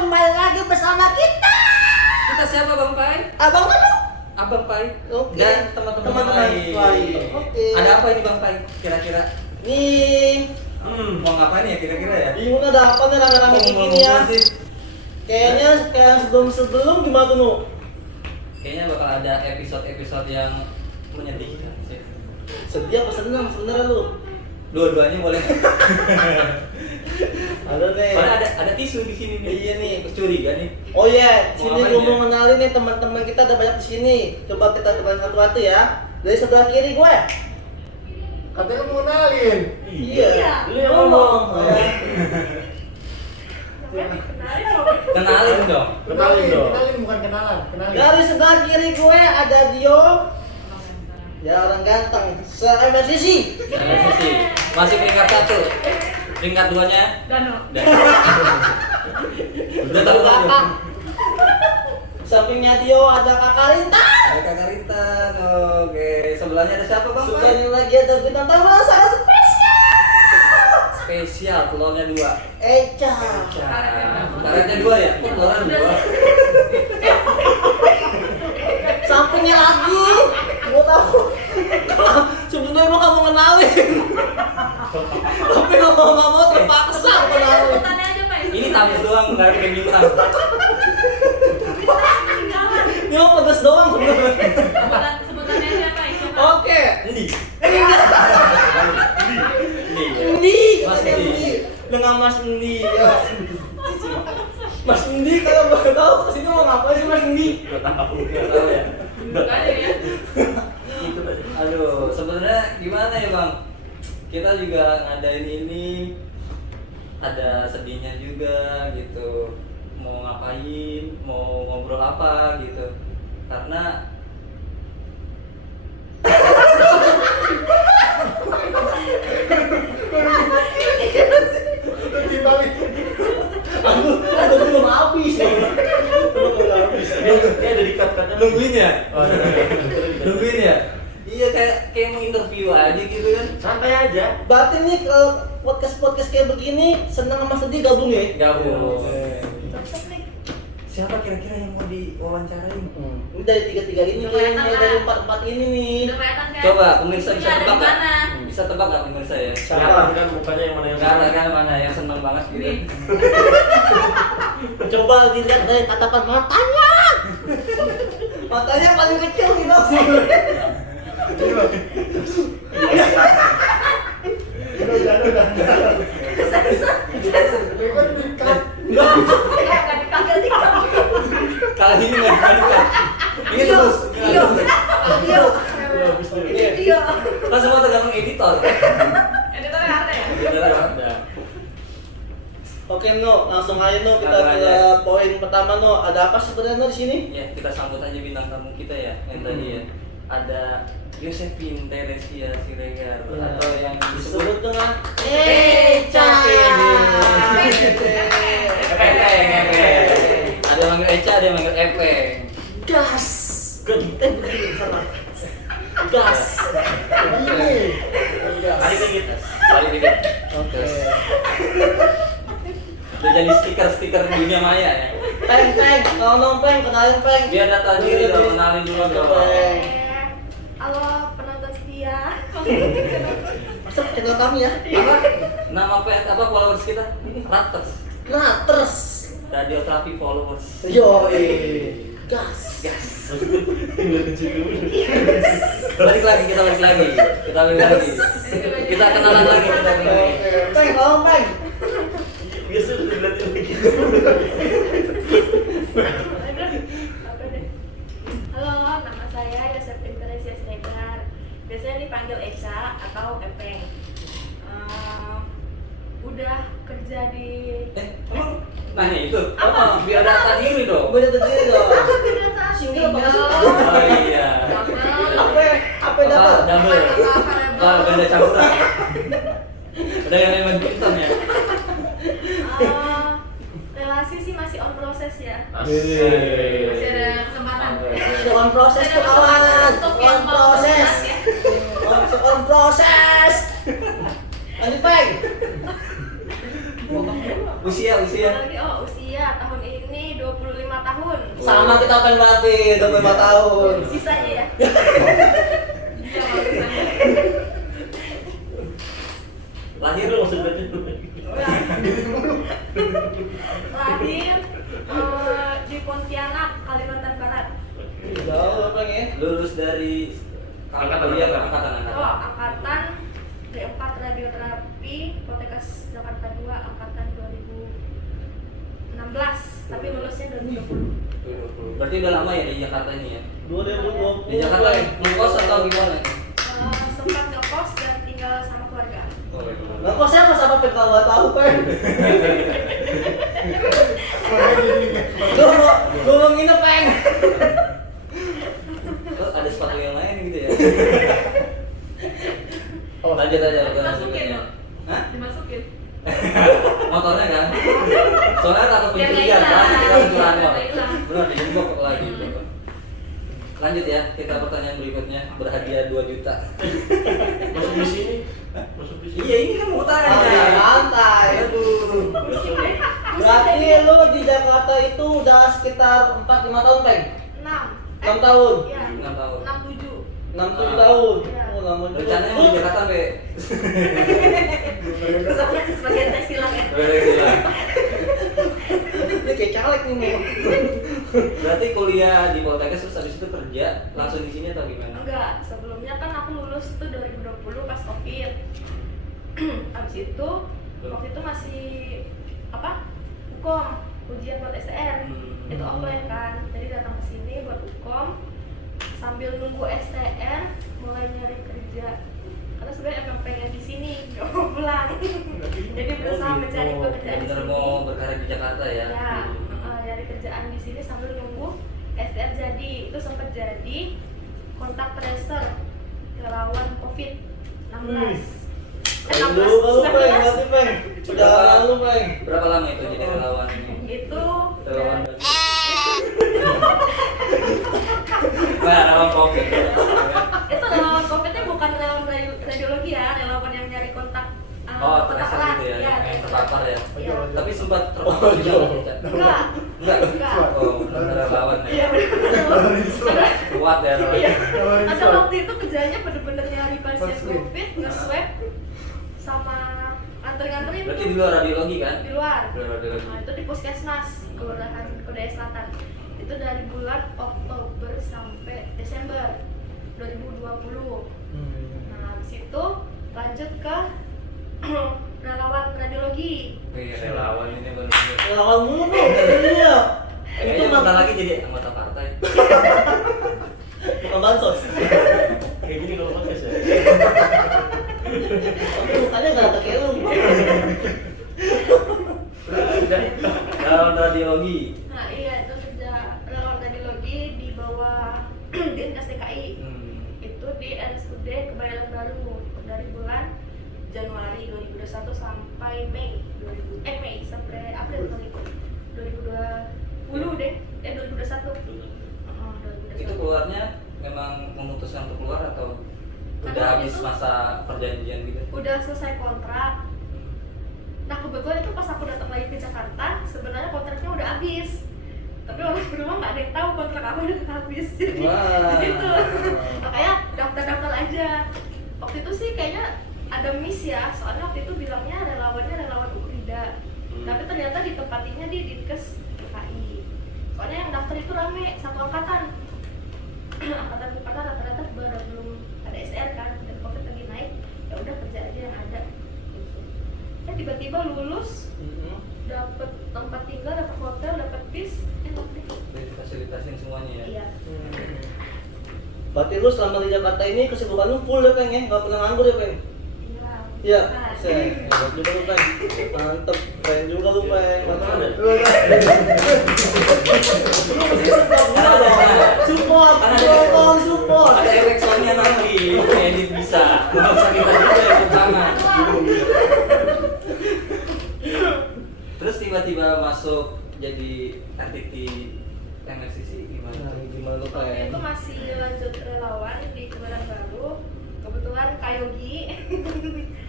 kembali lagi bersama kita. Kita siapa Bang Pai? Abang Manu. Abang Pai. Oke. Dan teman-teman lain. Oke. Ada apa ini Bang Pai? Kira-kira? Nih, Mau ngapain ya kira-kira ya? bingung ada apa nih rame-rame kayak gini ya? Sih. Kayaknya kayak sebelum gimana tuh Nu? Kayaknya bakal ada episode-episode yang menyedihkan sih. Sedih apa senang sebenarnya lu? Dua-duanya boleh. Ada nih. Soalnya ada tisu di sini nih. Iya nih. Curiga nih. Oh iya, Mau sini ngapain gua ya? mau kenalin nih teman-teman kita ada banyak di sini. Coba kita kenalin satu-satu ya. Dari sebelah kiri gue. Katanya mau kenalin. Iya. Lu yang ngomong. Kenalin dong. Kenalin bukan kenalan. Kenalin. Dari sebelah kiri gue ada Dio. Ya orang ganteng. Se-MSC. Masih peringkat 1. Peringkat 2-nya Dano. Udah tahu Kakak. Sampingnya Dio ada Kakak Rinta. Ada Kakak Rita. Oke, sebelahnya ada siapa Bang Pai? Sebelahnya lagi ada bintang tamu yang sangat spesial. Spesial, telurnya 2. Eca. Karetnya 2 ya? Kok telurnya 2? Sampingnya lagi. Gua tahu. Sebenarnya emang kamu kenalin. Tapi nggak mau terpaksa kenalin. Sebutannya aja Pak. Ini tamu doang, nggak ada yang bintang. Ini mau pedes doang sebenarnya. Sebutannya siapa? Siapa? Oke. Endi? Endi. Mas Endi. Dengan Mas Endi. Ya. Mas Endi kalau boleh tahu kesini mau ngapain sih Mas Endi? Nggak tahu ya. Gak ada ya. Aduh, sebenarnya gimana ya Bang? Kita juga ngadain ini, ada sedihnya juga gitu. Mau ngapain, mau ngobrol apa gitu. Karena Aku belum habis nih. Belum habis. dia ada di cut-cutnya. Nungguin ya? Oh, iya. Nungguin ya? Iya kayak mau interview aja gitu kan. Santai aja. Berarti nih kalau podcast kayak begini senang sama sedih gabung ya? Gabung. Cocok nih. Siapa kira-kira yang mau diwawancarain? Ini dari tiga ini Udah kayaknya kelihatan dari lah. empat ini nih. Udah kelihatan kan? Coba pemirsa bisa Ada tebak di nggak? mana? Bisa tebak nggak pemirsa ya? Kelihatan kan mukanya yang mana yang Karena kan mana yang senang banget gitu. Nih. Coba dilihat dari tatapan matanya. Matanya paling kecil nih dong. Udah. Kali ini nggak kan? Ini terus. Iya. Iya. Iya. Kan semua tergantung editor. Editornya ada ya? Editor ada. Oke No, langsung aja No kita Langsung ke aja. poin pertama No. Ada apa sebenarnya No di sini? Ya kita sambut aja bintang tamu kita ya yang tadi ya. Ada Josephine Teresia Siregar atau yang disebut Disebut dengan Eca. Epeng. Ada yang manggil Eca, ada yang manggil Epeng. gas. Begini salah. Gas. Mari dikit. Mari dikit. Oke. Udah jadi stiker dunia maya ya. Peng, tolong Peng, kenalin Peng. Dia data diri dong, kenalin dulu dong. Peng. Halo penonton setia. Masuk channel kami ya. Apa? Nama apa followers kita? Ratters. Nah, terus. Radioterapi followers. Yo, gas. Gas. Balik lagi. Kita kenalan lagi. Peng, tolong Peng. Biasa udah dilihatin lagi. Halo, nama saya Josephine Teresia Siregar. Biasanya dipanggil Eca atau Epeng. Udah kerja di Emang nanya itu? Apa? Biar data diri dong. Gue udah tadi dong. Aku tidak tahu. Single apa sih? Oh iya. Apa dapat? Double. Wah, ganda campuran. Ada yang main badminton ya? Relasi sih masih on proses ya. Asik. Masih ada kesempatan. On proses tuh kawan. Untuk On yang mau proses. tuntas ya. On proses. Lanjut Peng. Usia. Oh, usia tahun ini 25 tahun. Sama kita pengen berarti 25 tahun. Sisanya ya. Iya, sisanya. Lahir Lu maksud berarti lu. Lahir di Pontianak, Kalimantan Barat. Jauh apa ya? lulus dari Angkatan. angkatan. Oh, angkatan D4 Radioterapi Poltekkes Jakarta 2 angkatan 2016, tapi lulusnya 2020. Berarti udah lama ya di Jakarta ini ya? 2020. Di Jakarta ya? Ngekos atau gimana? Sempat ngekos dan tinggal sama keluarga. Nah, kok saya nggak sampai kalau nggak tahu kan? Gue mau nginep peng. Oh, ada sepatu yang lain gitu ya? Lanjut aja. Dimasukin dong. Hah? Dimasukin. Motornya kan? Soalnya takut Biar nggak pencurian kan? hilang. Kita pencurian Biar kok. nggak hilang. Benar, dijebak lagi. Lanjut ya, kita pertanyaan berikutnya. Berhadiah 2 juta. Masuk di sini. Masuk di sini. Iya, ini kan mau tanya. Santai. Aduh. Berarti lu di Jakarta itu udah sekitar 4-5 tahun peng? 6 6 tahun? Iya. 6 tahun. 6-7. 6-7 tahun? Iya. Oh lama juga. Rencananya mau di Jakarta sampai Soalnya sebagian tes silang ya. Ini kayak caleg nih. Berarti kuliah di Poltekkes terus habis itu kerja langsung di sini atau gimana? Enggak, sebelumnya kan aku lulus tuh 2020 pas Covid. Abis itu waktu itu masih apa? Ukom, ujian buat STR. Itu offline kan. Jadi datang ke sini buat Ukom sambil nunggu STR mulai nyari kerja. Karena sebenarnya emang pengen di sini, nggak mau pulang. Jadi berusaha mencari pekerjaan di Bener sini. mau berkarir di Jakarta ya? Ya, nyari kerjaan di sini sambil nunggu STR jadi. Itu sempat jadi kontak tracer relawan COVID-16. Lu kalau peng, berarti peng. Udah lalu peng. Berapa lama itu jadi relawan ini? Itu Relawan relawan COVID. itu relawan COVID-nya bukan relawan radiologi ya, relawan yang nyari kontak Oh, kontak tracer erat. gitu ya, Iya, yang tracer. terpapar ya. Iya. Tapi sempat terpapar juga nggak, Ca? Enggak. Enggak. Oh, benar relawan Iya, ya. benar. Kuat ya. Iya. Ada waktu itu kerjanya bener-bener nyari pasien COVID, nge-swab sama nganterin Berarti di luar radiologi kan? di luar. Di luar radiologi. Nah, itu di Puskesmas Kelurahan Kudayi Selatan. Itu dari bulan Oktober sampai Desember 2020. Nah, habis itu lanjut ke relawan radiologi. Wih, relawan ini benar-benar. Lawan mulu bro. Iya. Kayaknya bentar lagi jadi anggota partai. Bukan bansos. Kayak gini kalau podcast ya. Tapi mukanya nggak ada kayak lu. Relawan radiologi. Nah, iya itu kerja relawan radiologi di bawah Dinkes DKI. Itu di RSUD Kebayoran Baru dari bulan Januari 2021 sampai Mei sampai April 2020 deh. 2021. 2021. Itu keluarnya memang memutuskan untuk keluar atau udah Karena habis itu- masa perjanjian gitu? Udah selesai kontrak. Nah, kebetulan itu pas aku datang lagi ke Jakarta, sebenarnya kontraknya udah habis. Tapi orang rumah nggak ada yang tahu kontrak aku udah habis. Jadi Wah. gitu. Makanya daftar aja. Waktu itu sih kayaknya ada miss ya, soalnya waktu itu bilangnya relawannya relawan Ukrida. Tapi ternyata ditempatinya di Dinkes DKI. Soalnya yang daftar itu rame, satu angkatan. Angkatan rata-rata belum ada SR kan, dan COVID lagi naik. Ya udah kerja aja yang ada. Gitu. Tiba-tiba lulus, dapat tempat tinggal, dapat hotel, dapat bis, enak deh. Udah difasilitasin semuanya ya? Iya. Berarti lu selama di Jakarta ini kesibukan lu full ya peng ya? Nggak pernah nganggur ya peng? Iya. Nah. Hebat juga lu peng. Mantep. Keren juga lu peng. Mantep. Support. Support. Ada efek soundnya nanti, edit bisa. Nggak usah kita juga yang tangan. Terus tiba-tiba masuk jadi RTT MSCC gimana? Nah, gimana lu Waktu itu peng? masih lanjut relawan di Kebayoran Baru. kebetulan Kak Yogi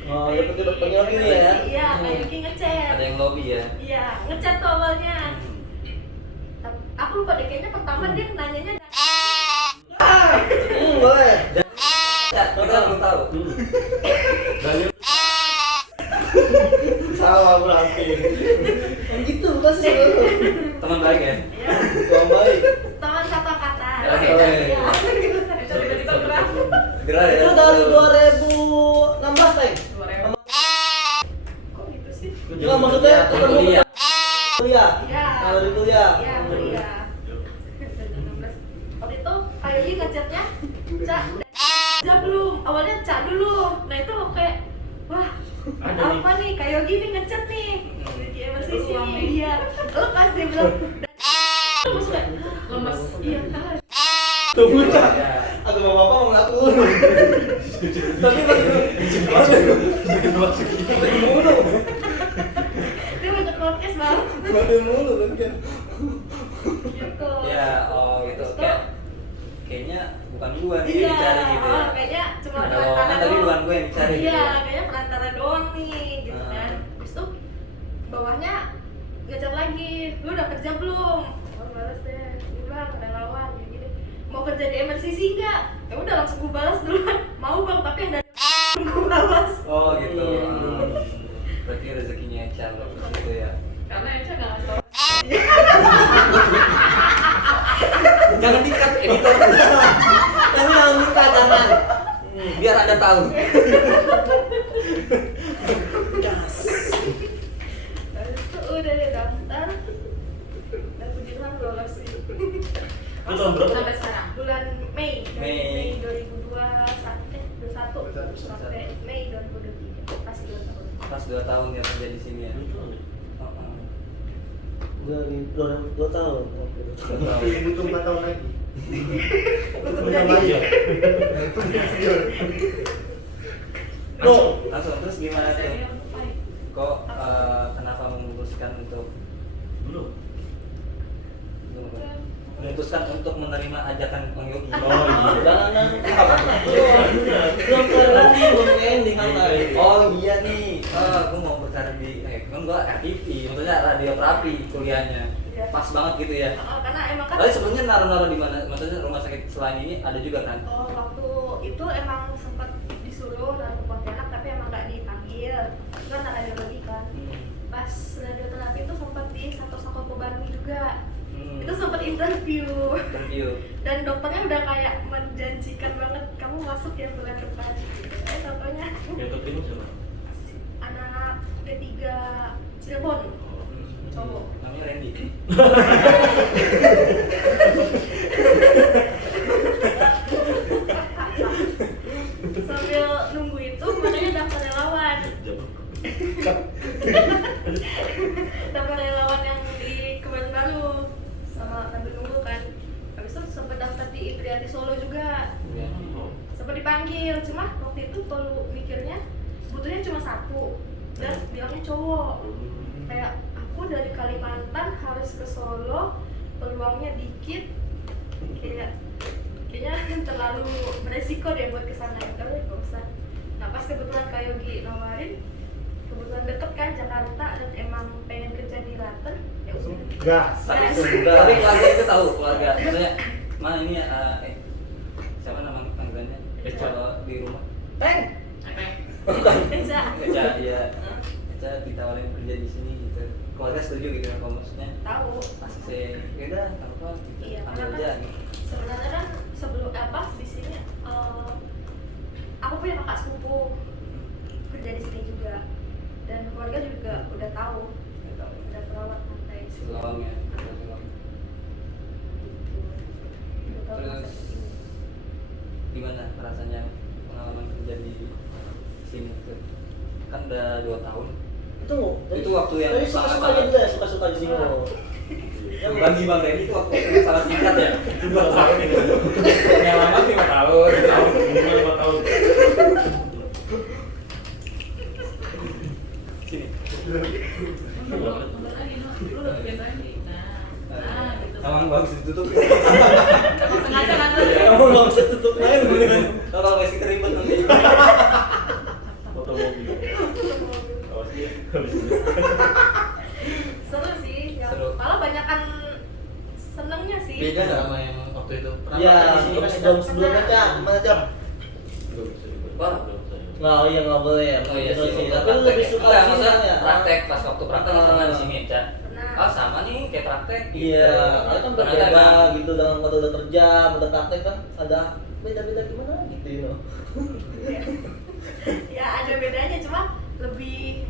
Oh, ya betul dokternya lagi nih ya. iya Kak Yogi ngechat Ada yang lobby ya. iya ngechat tuh awalnya. Aku lupa deh kayaknya pertama dia nanyanya Boleh. Ya, kita belum tahu. Dari Salah berarti. Gitu bukan sih. Teman baik ya. ya Yang baik. teman satu angkatan. Oke. Iya. Tiba-tiba gerak. Gerah ya. Itu dari 2016, Teng. Kok gitu sih? Enggak maksudnya ketemu Kuliah. kuliah. Iya. Nah, dari kuliah. Iya, kuliah. 2016. Waktu itu Kak Yogi ngechatnya, Cak, udah belum? Awalnya Cak dulu. Nah itu kayak, wah, Ada apa nih? Kak Yogi nih ngechat nih. Di MRCC nih. Iya. Lepas dia bilang, terus kayak lemes. Iya kan. Tunggu, Cak. Ya. Atau bapak mau ngaku. Tapi mulu. Dia banyak podcast bang. Mati mulu kan. Gitu. Ya, oh gitu. Terus tuh, Kayak kayaknya bukan gua nih iya, yang dicari gitu ya. kayaknya cuma Ada perantara omongan tapi doang. bukan gua yang dicari gitu Iya, ya. kayaknya perantara doang nih, gitu Ah. kan. Terus tuh bawahnya ngechat lagi, lu udah kerja belum? Oh, balas deh, gue bang, relawan, gini. Mau kerja di MRCC nggak? Ya udah langsung gue balas duluan. Mau bang, tapi yang dari gue balas. Oh gitu. Hmm. Berarti rezekinya Echa gitu ya. Karena Echa nggak tahu. Jangan dikat editor. Jangan minta jangan. Biar ada tahu. Gas. Terus tuh udah deh daftar. Dan puji Tuhan lolos sih. Itu tahun berapa? Sampai sekarang. Bulan Mei. Dari Mei. Mei 2021 sampai Mei 2023. Pas 2 tahun. Pas 2 tahun ya kerja di sini ya. Dari 2 tahun. Butuh 4 tahun lagi. Untuk Punya jadi- lagi ya? Langsung terus gimana tuh? Kok kenapa memutuskan untuk Belum. memutuskan untuk menerima ajakan Bang Yogi? Oh iya. Jangan belum belum ke ending santai. Oh iya nih, gue mau berkarir di, kan gue RTP, maksudnya radioterapi kuliahnya, Iya. pas banget gitu ya. Karena emang kan Tapi sebelumnya naruh-naruh di mana? Maksudnya rumah sakit selain ini ada juga kan? waktu itu emang sempat disuruh naruh Pontianak tapi emang nggak dipanggil. Itu kan radiologi kan. Pas radioterapi itu sempat di Sako Bandung juga. Itu sempat interview. Interview. Dan dokternya udah kayak menjanjikan banget kamu masuk ya bulan depan. Contohnya Yang keterima siapa? anak D3 Cirebon. Cowok. Namanya Randy. Sambil nunggu itu makanya daftar relawan. Daftar relawan yang di Kebayoran Baru sama sambil nunggu kan. Habis itu sempat daftar di Itriati Solo juga. Ya. Sempat dipanggil, cuma waktu itu perlu mikirnya butuhnya cuma satu dan bilangnya cowok. Kayak aku dari Kalimantan harus ke Solo, peluangnya dikit, kayaknya terlalu beresiko deh buat kesana ya, kalau nggak usah. Nah pas kebetulan Kak Yogi nawarin, kebetulan deket kan Jakarta dan emang pengen kerja di Laten, ya udah. Gas. Gas. Tapi keluarga itu tahu, keluarga. Maksudnya, mana ini siapa nama panggilannya? Echa. Kalau di rumah. Teng. Kerja. Echa, iya. Echa ditawarin kerja di sini gitu. Keluarga setuju gitu kalau maksudnya. Tahu. Pasti saya, ya udah, apa gitu. Iya, Ambil karena aja kan gitu. sebenarnya kan sebelum di sini aku punya kakak sepupu kerja di sini juga dan keluarga juga udah tahu Nggak tahu. udah perawat lantai Silong ya, udah silong. udah tahu Terus masa ini. gimana rasanya pengalaman kerja di sini tuh? Kan udah 2 tahun. Itu waktu yang tadi suka-suka aja dulu ya, suka-suka di sini. Bagi Bang Randy itu waktu yang sangat singkat ya. 2 tahun ini. Yang lama 5 tahun. 5 tahun. Sini. Emang bagus ditutup. Sengaja kan tuh. Kamu nggak usah tutup lain. Kalau masih keribet nanti. kebanyakan senengnya sih. Beda nggak sama yang waktu itu? Pernah Iya, praktek di sini kan? sebelum-sebelumnya Cak, gimana Cak? Belum bisa dibuat. Wah. Belum saya. Nah, iya nggak boleh ya. Oh iya Terus sih, sih. waktu Tapi lu praktek lebih ya. suka Enggak, sini maksudnya kan ya? praktek pas waktu praktek kan pernah di sini Cak. Pernah. Oh sama nih kayak praktek gitu. Iya, ada kan Ternyata berbeda emang- gitu dalam waktu udah kerja, udah praktek kan ada beda-beda gimana gitu you know. Ya ada bedanya, cuma lebih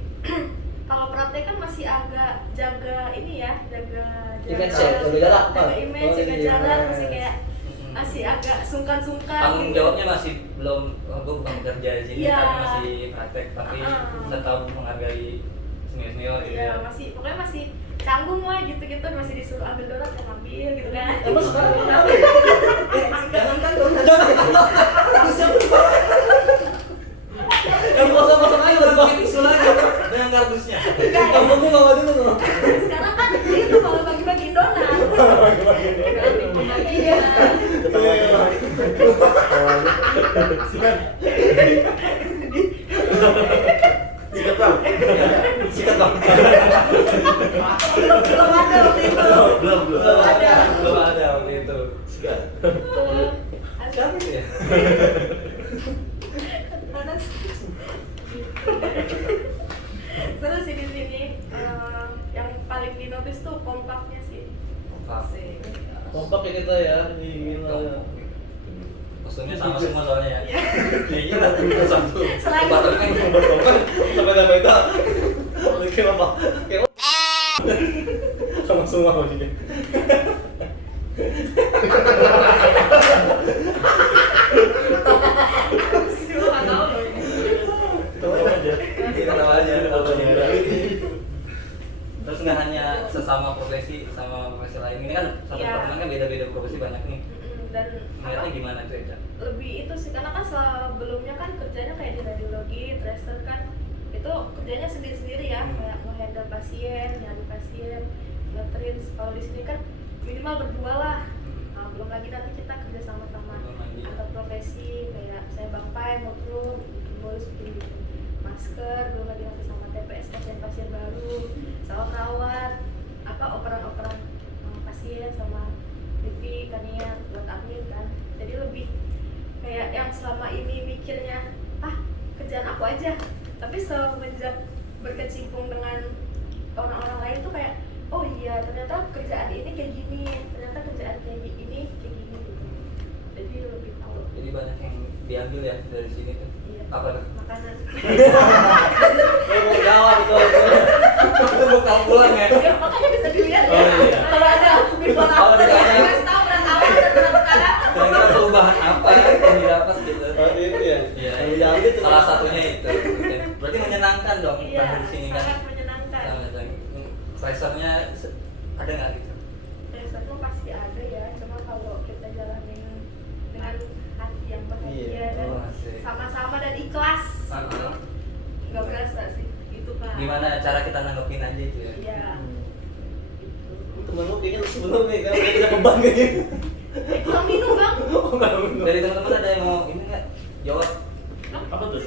kalau praktek kan masih agak jaga ini ya, jaga Image ya, jaga jarak, Pak. jaga image, Oh, jaga iya. jarak, masih kayak Mm-mm. masih agak sungkan-sungkan. Tanggung gitu. jawabnya masih belum, oh, gue bukan kerja di sini Iya. tapi masih praktek, tapi tetap menghargai senior gitu Iya, ya. masih pokoknya masih canggung lah gitu-gitu, masih disuruh ambil donat yang ambil gitu kan. Emang sekarang Nah, Jangan kan dong. Yang kosong-kosong aja buat Pakai tisu lagi dengan kardusnya. Kamu gue bawa dulu tuh. sekarang kan itu kalau bagi-bagi donat. Iya. Sikat bang. Sikat bang. Belum ada waktu itu. Belum. Belum ada. Belum ada waktu itu. Sikat. Siapa itu ya? Panas. Terus sih di sini yang paling dinotis tuh kompaknya sih. Asik. Kompak ini tuh ya, gila. Kostumnya sama semua soalnya ya. Iya. Iya, kita satu. Selain- Batalnya kan cuma berkompak. Sampai nama itu. Kayak apa? Kayak sama semua maksudnya. Sih, lu nggak tahu loh ini. Tahu aja. Kita tahu aja. Tahu aja. Terus nggak hanya sesama profesi sama profesi lain, ini kan satu Iya. pertemuan kan beda-beda profesi banyak nih. Dan Melihatnya apa? gimana tuh ya, Cak? Lebih itu sih karena kan sebelumnya kan kerjanya kayak di radiologi, tracer kan itu kerjanya sendiri-sendiri ya, kayak nge-handle pasien, nyari pasien, ngetrin. Kalau di sini kan minimal berdua lah. Nah, belum lagi nanti kita kerja sama-sama Belum lagi. antar profesi, kayak saya bangpai, motrum, bolis bikin masker, belum lagi nanti sama TPS pasien-pasien baru, sama perawat, apa operan-operan pasien sama TV kan ya buat admin kan. Jadi lebih kayak yang selama ini mikirnya kerjaan aku aja, tapi semenjak berkecimpung dengan orang-orang lain tuh kayak oh iya ternyata kerjaan ini kayak gini, ternyata kerjaan kayak gini gitu. Jadi lebih tahu. Jadi banyak yang diambil ya dari sini tuh. Iya. Apa tuh? Makanan. Mau jawab itu. Itu bukan pulang ya. Ya, makanya bisa dilihat ya. Oh, iya. Kalau ada before Oh, after, ada. mas tahu berat awal dan berat sekarang. Kira-kira perubahan apa yang didapat gitu? Seperti itu ya. Iya. Yang diambil itu Salah satunya itu. Oke. Berarti menyenangkan dong Iya, praktek di sini kan. sangat menyenangkan. Pressure-nya ada nggak gitu? Pressure pasti ada ya, cuma kalau kita jalanin dengan hati yang bahagia Iya. dan Oh, asik. sama-sama dan ikhlas, Heeh. nggak berasa sih, itu kan. Gimana cara kita nanggepin aja itu ya? Iya. Gitu. Temen lu kayaknya sebelum nih kan dia beban kayaknya. Kurang minum bang. Oh enggak bener. Dari teman-teman ada yang mau ini nggak? Jawab. Apa tuh?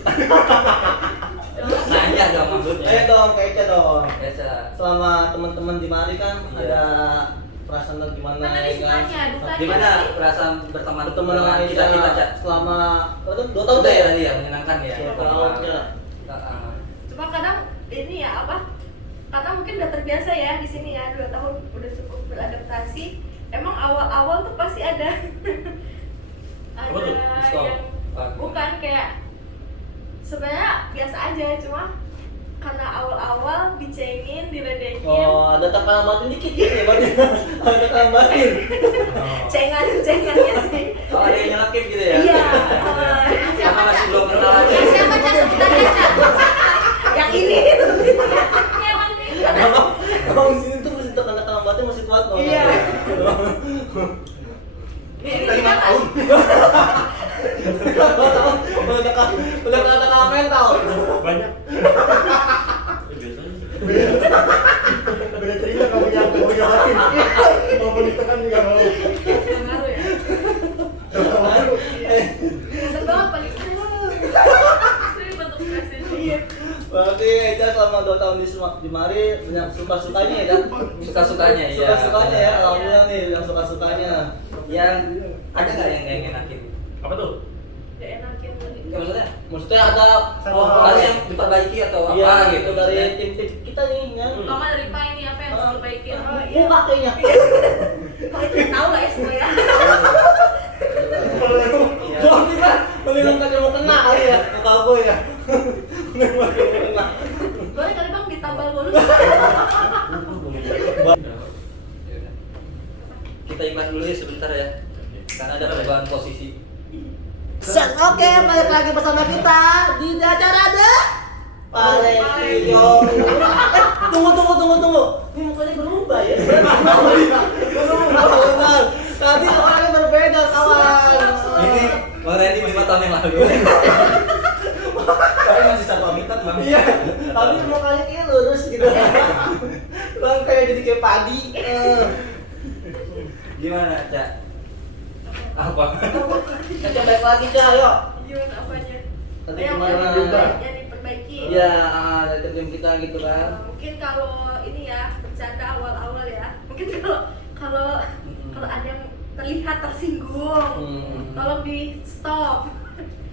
Nanya dong maksudnya. Dong, kayaknya dong. Ya, Cak. Selama teman-teman di mari kan Iya. ada perasaan lu gimana Kan tadi ya sukanya, dukanya. Gimana perasaan berteman Berteman dengan dengan kita Cak? selama 2 tahun Udah deh ya tadi ya menyenangkan ya. Iya, tahun ya. Heeh. Cuma kadang ini ya apa? Karena mungkin udah terbiasa ya di sini ya 2 tahun udah cukup beradaptasi. Emang awal-awal tuh pasti ada Apa tuh? Stop. yang bukan kayak sebenarnya biasa aja, cuma karena awal-awal dicengin, diledekin, Oh, ada tekanan batin dikit gitu ya, Bang. Ada tekanan batin. cengannya sih. Oh, ada yang nyelekit gitu ya? Iya. Karena masih belum kenal aja. Siapa Cak sebutannya Cak? Yang ini. Emang di sini tuh masih tekanan batin masih kuat loh. Iya. Ini udah 5 tahun. Udah kena tekanan mental. Banyak. Biasanya sih. Beda cerita kamu yang yakin. Mau ditekan juga mau. Ngaruh ya. Bisa banget paling ini bentuk presiden. Iya. Berarti Eja selama 2 tahun di mari banyak suka-sukanya ya, Dan? Suka-sukanya ya. Suka-sukanya ya, alhamdulillah nih yang suka-sukanya. Yang ada nggak yang nggak enakin? Apa tuh? Gak enakin Nggak maksudnya? Maksudnya ada Hal yang diperbaiki atau iya, apa gitu? dari maksudnya? tim-tim kita nih kan. Mama dari Pak ini apa yang harus diperbaikin? Oh iya. Muka kayaknya. Oh itu tahu lah ya semua ya. Iya. Berarti kan memang kagak mau kena kali ya muka gue ya. Memang kagak mau kena. Boleh kali bang ditambal bonus. Yaudah. Kita iklan dulu ya sebentar ya. Karena ada perubahan posisi. Oke, balik lagi bersama kita di acara ada Parekiyo. Tunggu. Ini mukanya berubah ya. Berubah benar. Tadi orangnya berbeda kawan. Ini Bang Randy 5 tahun yang lalu. Tapi masih satu amitan bang. Iya, tapi mukanya kayak lurus gitu. Bang kayak jadi kayak padi. Gimana, Cak? Apa? Kita balik lagi Cak, yuk. Gimana apanya? Tadi Yang gimana? yang diperbaiki. Ya, dari tim kita gitu kan. Mungkin kalau ini ya bercanda awal-awal ya. Mungkin kalau ada yang terlihat tersinggung, tolong di stop.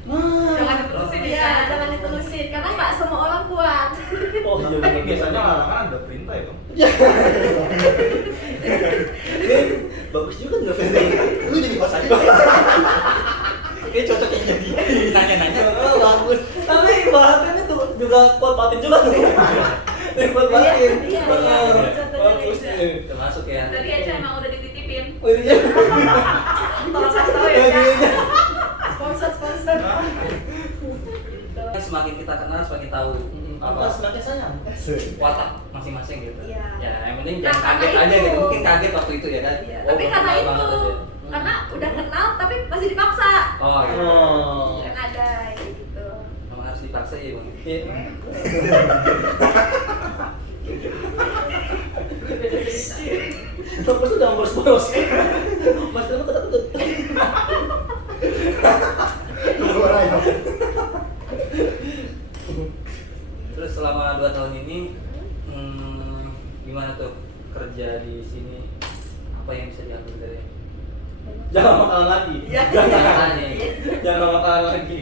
Jangan diterusin ya, jangan diterusin karena nggak semua orang kuat. Oh, iya, Biasanya larangan ada perintah ya bang. bagus juga nggak pendek. Lu jadi host aja. Ini cocoknya jadi nanya-nanya. Oh, bagus. Tapi bahasannya tuh juga kuat batin juga tuh. Kuat batin. Iya, Bagus. Termasuk ya. Tadi aja emang udah dititipin. Oh iya. Tolong kasih tahu ya. Kak. Sponsor. Semakin kita kenal semakin tahu Apa semakin sayang? watak masing-masing gitu. Iya. Ya, yang penting Nah, jangan kaget karena aja itu. gitu. Mungkin kaget waktu itu ya kan. Iya, Oh, tapi baru karena kenal itu, banget aja. karena udah kenal tapi masih dipaksa. Oh, iya. Oh. Kan ada kayak gitu. Memang harus dipaksa ya, Bang. Bagus tuh udah boros-boros. Mas kamu ketut. Terus selama 2 tahun ini gimana tuh kerja di sini? Apa yang bisa diambil dari Jangan makan lagi. Iya. Jangan makan lagi.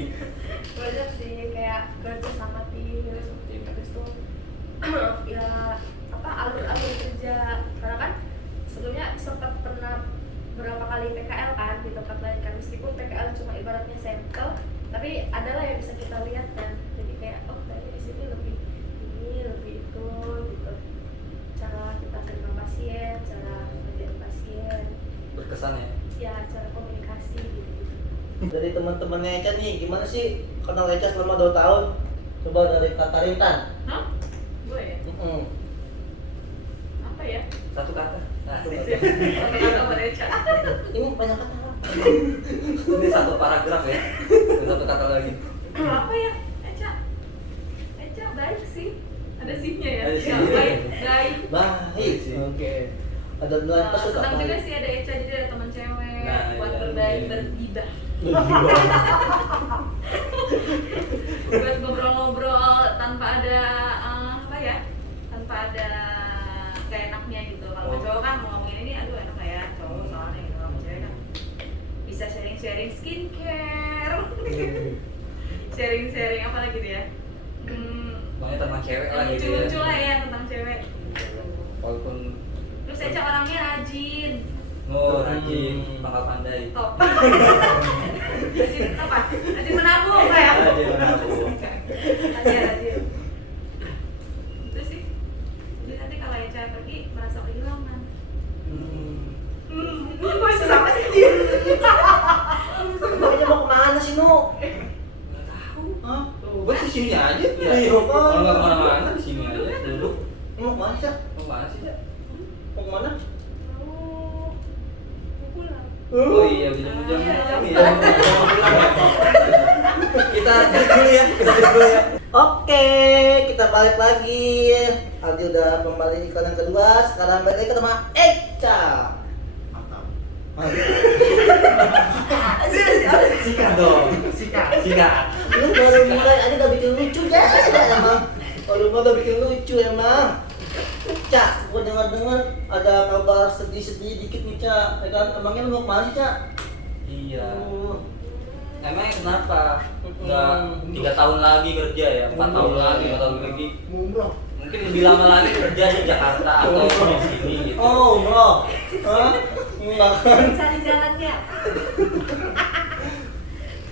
Banyak sih kayak kerja sama tim, habis itu ya apa alur-alur kerja karena kan sebelumnya sempat pernah berapa kali PKL kan di tempat lain kan meskipun PKL cuma ibaratnya sampel tapi adalah yang bisa kita lihat kan jadi kayak oh dari di sini lebih ini lebih itu gitu cara kita terima pasien cara kerjaan pasien berkesan ya? ya cara komunikasi gitu. Dari teman-temannya Eca nih, gimana sih kenal Eca selama 2 tahun? Coba dari Kak Rintan. Hah? Gue ya? Apa ya? Satu kata. Nah, Kata mereka. Ini banyak kata. ini satu paragraf ya. Dan satu kata lagi. Apa ya? Eca baik sih. Ada sih-nya ya. Ada Ya, sih-nya. baik. Baik. sih. Oke. Ada lantas suka Senang juga baik. sih ada Eca jadi ada teman cewek Nah, buat iya. berbagi bergibah. Buat ngobrol-ngobrol tanpa ada apa ya? Tanpa ada gak enaknya gitu. Kalau Oh. cowok kan mau ngomongin ini aduh enak gak ya cowok soalnya gitu kalau cewek kan bisa sharing-sharing skincare. Sharing-sharing apa lagi tuh ya? Pokoknya tentang cewek lah gitu ya. Lucu-lucu lah ya tentang cewek. Walaupun Terus Eca orangnya rajin. rajin, pangkal pandai. Top. Rajin apa? Rajin menabung nggak ya? Rajin menabung. Rajin. Itu sih. Jadi nanti kalau Eca pergi merasa kehilangan. Gue sama sih dia. Makanya mau kemana sih, Nu? Nggak tahu. Hah? Gue di sini aja. Iya, Pak. Kalau nggak kemana-mana di sini aja duduk. Mau kemana sih? Cak? Mau kemana sih, Cak? Mau kemana? Mau pulang. Oh iya, ujung-ujung Iya, ini jam ya. Mau pulang ya. Kita break dulu ya. Kita break dulu ya. Oke, kita balik lagi. Aldi udah kembali di iklan yang kedua. Sekarang balik lagi ke sama Eca. Mantap. Sikat dong. Sikat. Lu baru mulai aja udah bikin lucu ya, emang. Kalau lu udah bikin lucu emang. Cak, gua dengar-dengar ada kabar sedih-sedih dikit nih, Cak. Ya kan, emangnya lu mau kemana sih, Cak? Iya. Oh. Emangnya kenapa? Nggak 3 tahun lagi kerja ya, 4 tahun lagi, 4 tahun lagi. Umroh. Mungkin lebih lama lagi kerja di Jakarta atau di sini gitu. Oh, umroh. Hah? Enggak kan? Cari jalannya.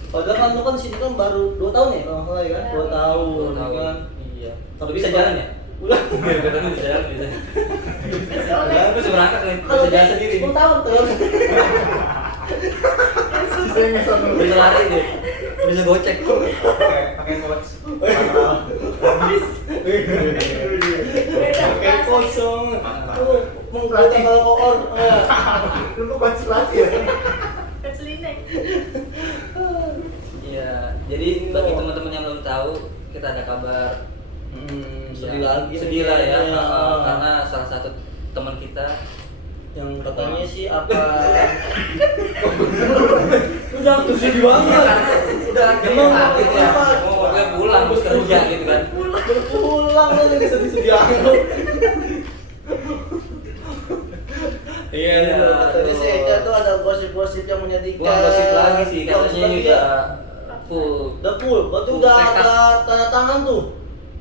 Padahal kan lu kan sini kan baru 2 tahun ya, kalau nggak salah ya kan? 2 tahun, Tahu ya kan? Iya. Tapi Bisa kalau- jalan ya? Udah. Katanya bisa jalan bisa. Soalnya Aku bisa berangkat nih, Kalau bisa jalan sendiri. 10 tahun tuh. Sisanya nggak sama lu. Bisa lari deh. Bisa gocek. Pakai coach. beda Kayak bahasa. kosong. Tuh, mengkata kalau koor. Lu kok konsultasi ya? Keselineng. Iya. Jadi bagi teman-teman yang belum tahu, kita ada kabar. Sedih Ya, lagi. sedih lah ya, Iya. karena salah satu teman kita Yang katanya sih apa? Udah sedih banget. udah Emang gitu ya, apa? mau gue pulang terus kerja gitu kan. Pulang lu jadi sedih-sedih amat. Iya, Iya, katanya tuh. sih Eca tuh ada gosip-gosip yang menyedihkan. Gua gosip lagi sih, Oh, katanya lagi juga ya? full. Udah full, berarti Full udah tekad. ada tanda tangan tuh.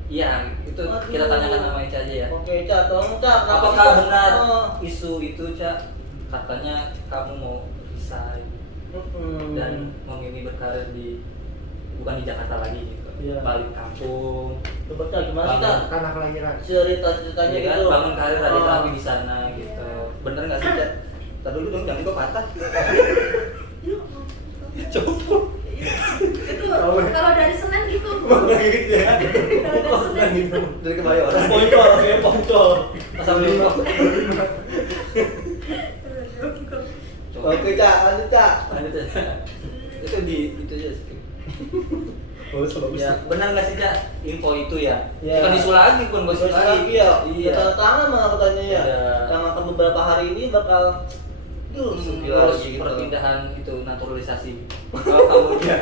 Iya, itu Aduh. kita tanyakan sama Ica aja ya. Oke, Ca, tolong Ca. kenapa Apakah sih, Ca? benar Oh. isu itu, Cak? Katanya kamu mau resign dan memilih berkarir di bukan di Jakarta lagi gitu. Iya. Balik kampung. Coba Ca, gimana sih Ca? Bangun. Tanah kelahiran. Cerita-ceritanya Iya kan, gitu. bangun karir tadi Oh. tapi di sana gitu. Bener nggak sih, Cak? Tadi dulu dong, jangan gua patah. Coba. Itu kalau dari Senen gitu. gitu ya. Kalau dari Senen gitu. Dari Kebayoran. Poncol, kayak poncol. Asal beli kok. Coba. Oke, Ca, lanjut Ca. Lanjut aja. Itu itu aja sih. Bagus, bagus. Ya, benar nggak sih, Cak? Info itu ya? Ya. Bukan isu lagi, bukan gosip Gosip lagi. lagi ya. Iya. Tanda tangan malah katanya ya. Ada. Yang akan beberapa hari ini bakal Terus perpindahan itu naturalisasi. Kalau kamu ya.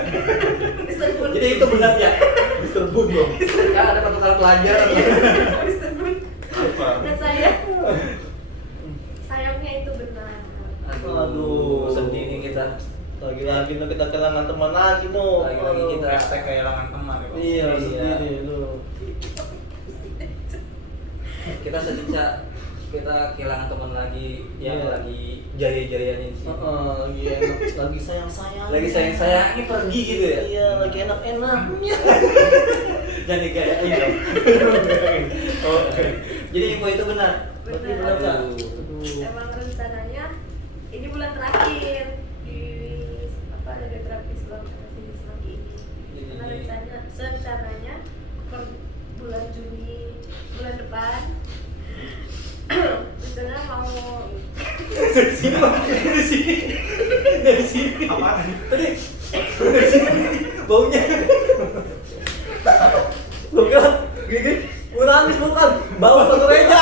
Mister Bun. Jadi itu benar ya? Mr. Boon dong. Kan ada pertukaran pelajar. Mister Bun. Apa? Dan saya sayangnya itu benar. Aduh. sedih nih kita. Lagi-lagi tuh kita kehilangan teman lagi tuh. Lagi-lagi kita- Hashtag kehilangan teman ya, Bang. Iya, Iya. sedih nih lu. Kita sedih, Cak. Kita kehilangan teman lagi yang Iya. lagi jaya-jayanya di sini. Lagi enak, lagi sayang-sayang. Lagi sayang-sayangnya pergi gitu ya. Iya, lagi enak-enaknya. Jadi kayak ini dong. Oke. Jadi info itu benar. Berarti Benar. benar, Kak? Aduh. Aduh. Emang rencananya ini bulan terakhir di apa radioterapi Islam lagi ini. Karena rencananya per bulan Juni bulan depan rencananya mau Dari sini, Bang. Dari sini. Dari sini. Apaan? Tadi dari sini baunya. Bukan, gini, gue nangis bukan, bau sepatu Reja.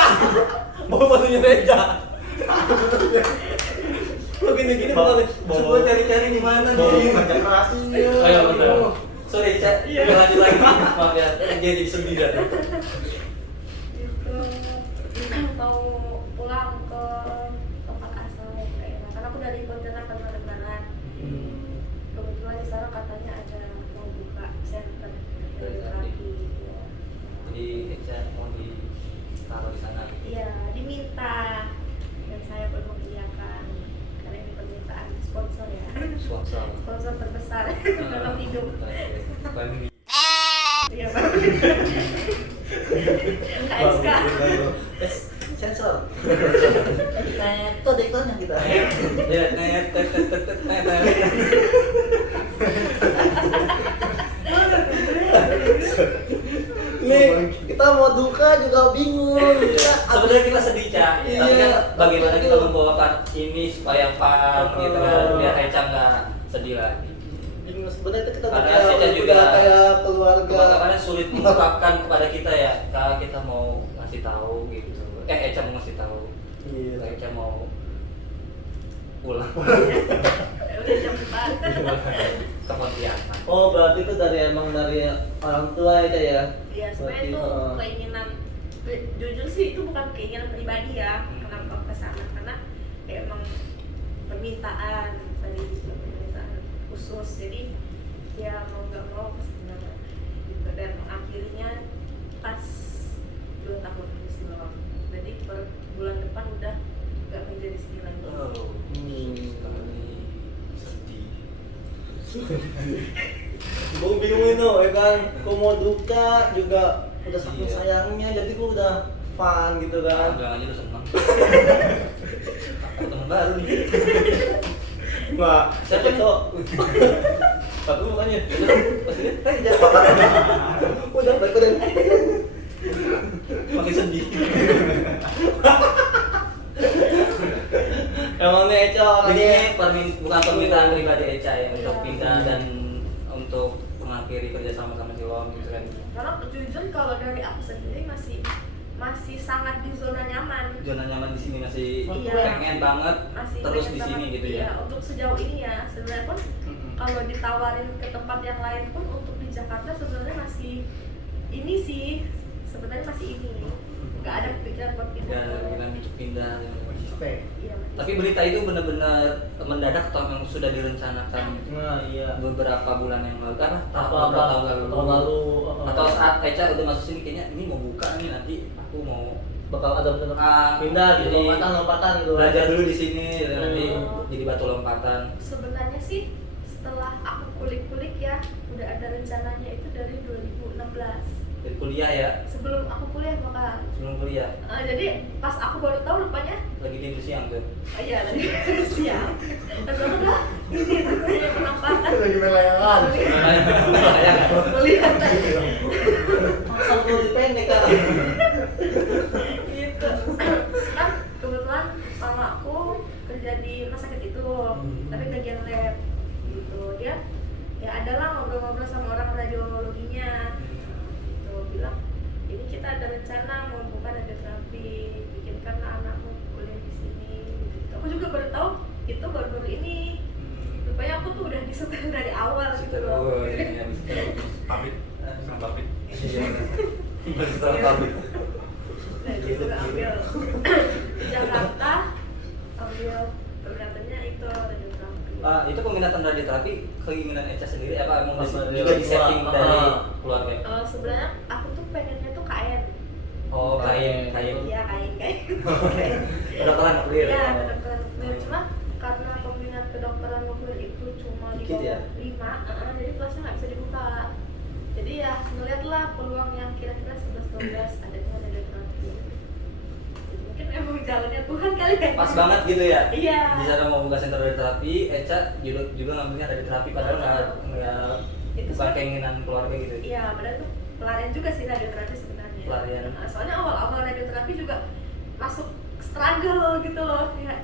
Bau sepatunya Reja. Lo gini-gini bukan, Terus gua cari-cari di mana Bau nih? kerja keras. Oh iya betul. Sorry, Cak. Lanjut lagi. Maaf ya. Jadi sedih dah. gitu mau pulang ke tempat asal daerah karena aku dari Pontianak Kalimantan Barat. Kebetulan di sana katanya ada mau buka center radioterapi. Ya. Jadi Eca mau ditaruh di sana. Iya, diminta dan saya pun mengiyakan karena ini permintaan sponsor ya. Sponsor. Sponsor terbesar dalam hidup. Bandung. Iya, Pak. KSK. Sensor. Nah, itu ada iklannya kita. Ya, net. Nih, kita mau duka juga bingung. Sebenarnya kita sedih, Cak. Iya. Tapi kan bagaimana kita membawakan ini supaya fun gitu kan, biar Eca nggak sedih lagi. Bingung sebenarnya kita Karena kayak Eca udah juga kayak keluarga. Kadang-kadang sulit mengungkapkan kepada kita ya, kalau kita mau ngasih tahu gitu. Eca mau ngasih tahu. Iya. Eca mau pulang Udah jam 4. ke Pontianak. Oh, berarti itu dari emang dari orang tua ya, Kak, ya? Iya, sebenarnya Berarti, itu heeh. keinginan Jujur sih itu bukan keinginan pribadi ya, kenapa kesana, karena kayak emang permintaan tadi, permintaan khusus, jadi ya mau nggak mau kesana gitu. Dan akhirnya pas 2 tahun sebelum, jadi per bulan depan udah nggak kerja di sini lagi. Sedih. Gue bingung itu ya kan, gue mau duka juga udah saking Iya. sayangnya, jadi gue udah fun gitu kan. Bilang aja udah seneng. Temen baru nih. Mbak, Siapa siapa nih? itu? Tapi mukanya Pas lihat, jangan. udah baik udah. Makin sedih. Emang nih Eco Jadi orangnya bukan permintaan pribadi Eca ya untuk Iya. pindah dan untuk mengakhiri kerjasama sama Silom gitu kan. Karena jujur kalau dari aku sendiri masih sangat di zona nyaman. Zona nyaman di sini masih Iya. pengen banget Masih terus pengen di sini banget. gitu Iya, ya. untuk sejauh ini ya sebenarnya pun kalau ditawarin ke tempat yang lain pun untuk di Jakarta sebenarnya masih ini sih, sebenarnya masih ini, nggak ada kepikiran buat pindah. Gak ada pikiran untuk pindah. Iya, masih. Tapi berita itu benar-benar mendadak atau memang sudah direncanakan Nah iya. beberapa bulan yang lalu kan? Apa Tahun lalu. Atau saat saat Eca udah masuk sini kayaknya ini mau buka nih nanti aku mau bakal ada bener Ah, pindah gitu, jadi lompatan gitu. belajar dulu di sini gitu, nanti Oh. jadi batu lompatan. Sebenarnya sih setelah aku kulik-kulik ya udah ada rencananya itu dari 2016 Dari kuliah ya, sebelum aku kuliah bahkan. sebelum kuliah Jadi pas aku baru tahu rupanya lagi tidur siang tuh. iya lagi siang. Dan aku udah ini namanya penampakan. Lagi main layangan. Kuliah tadi. Masa gue dipendek kan? Gitu. Kan kebetulan sama aku kerja di rumah sakit itu, tapi bagian lab gitu. Dia ya adalah ngobrol-ngobrol sama orang radiologinya. Gitu, bilang ini kita ada rencana mau buka radioterapi, bikinkan anakmu kuliah di sini. Gitu. Aku juga baru tahu itu baru-baru ini. Rupanya aku tuh udah disetel dari awal gitu loh. Oh, ini habis itu. Pabrik, sama pabrik. Iya. Setelah pabrik. Nah, gitu ambil di Jakarta, ambil peminatnya itu radioterapi. Itu peminatan radioterapi keinginan Eca sendiri apa emang Pas juga dari di setting keluarga. dari keluarga? Sebenarnya aku tuh pengennya tuh KN. Oh, kain. Iya KN. Kedokteran nuklir. Iya kedokteran nuklir. Cuma karena peminat kedokteran nuklir itu cuma di Dikit ya? bawah 5, jadi kelasnya nggak bisa dibuka. Jadi ya ngeliatlah peluang yang kira-kira 11-12 adanya radioterapi. Mungkin emang jalannya Tuhan kali ya. Pas banget gitu ya. Iya. Di sana mau buka center radioterapi, Eca juga ngambilnya radioterapi padahal nggak Itu bukan sebenarnya- keinginan keluarga gitu. Iya, padahal tuh pelarian juga sih radioterapi sebenarnya. Pelarian. Nah, soalnya awal-awal radioterapi juga masuk struggle gitu loh, kayak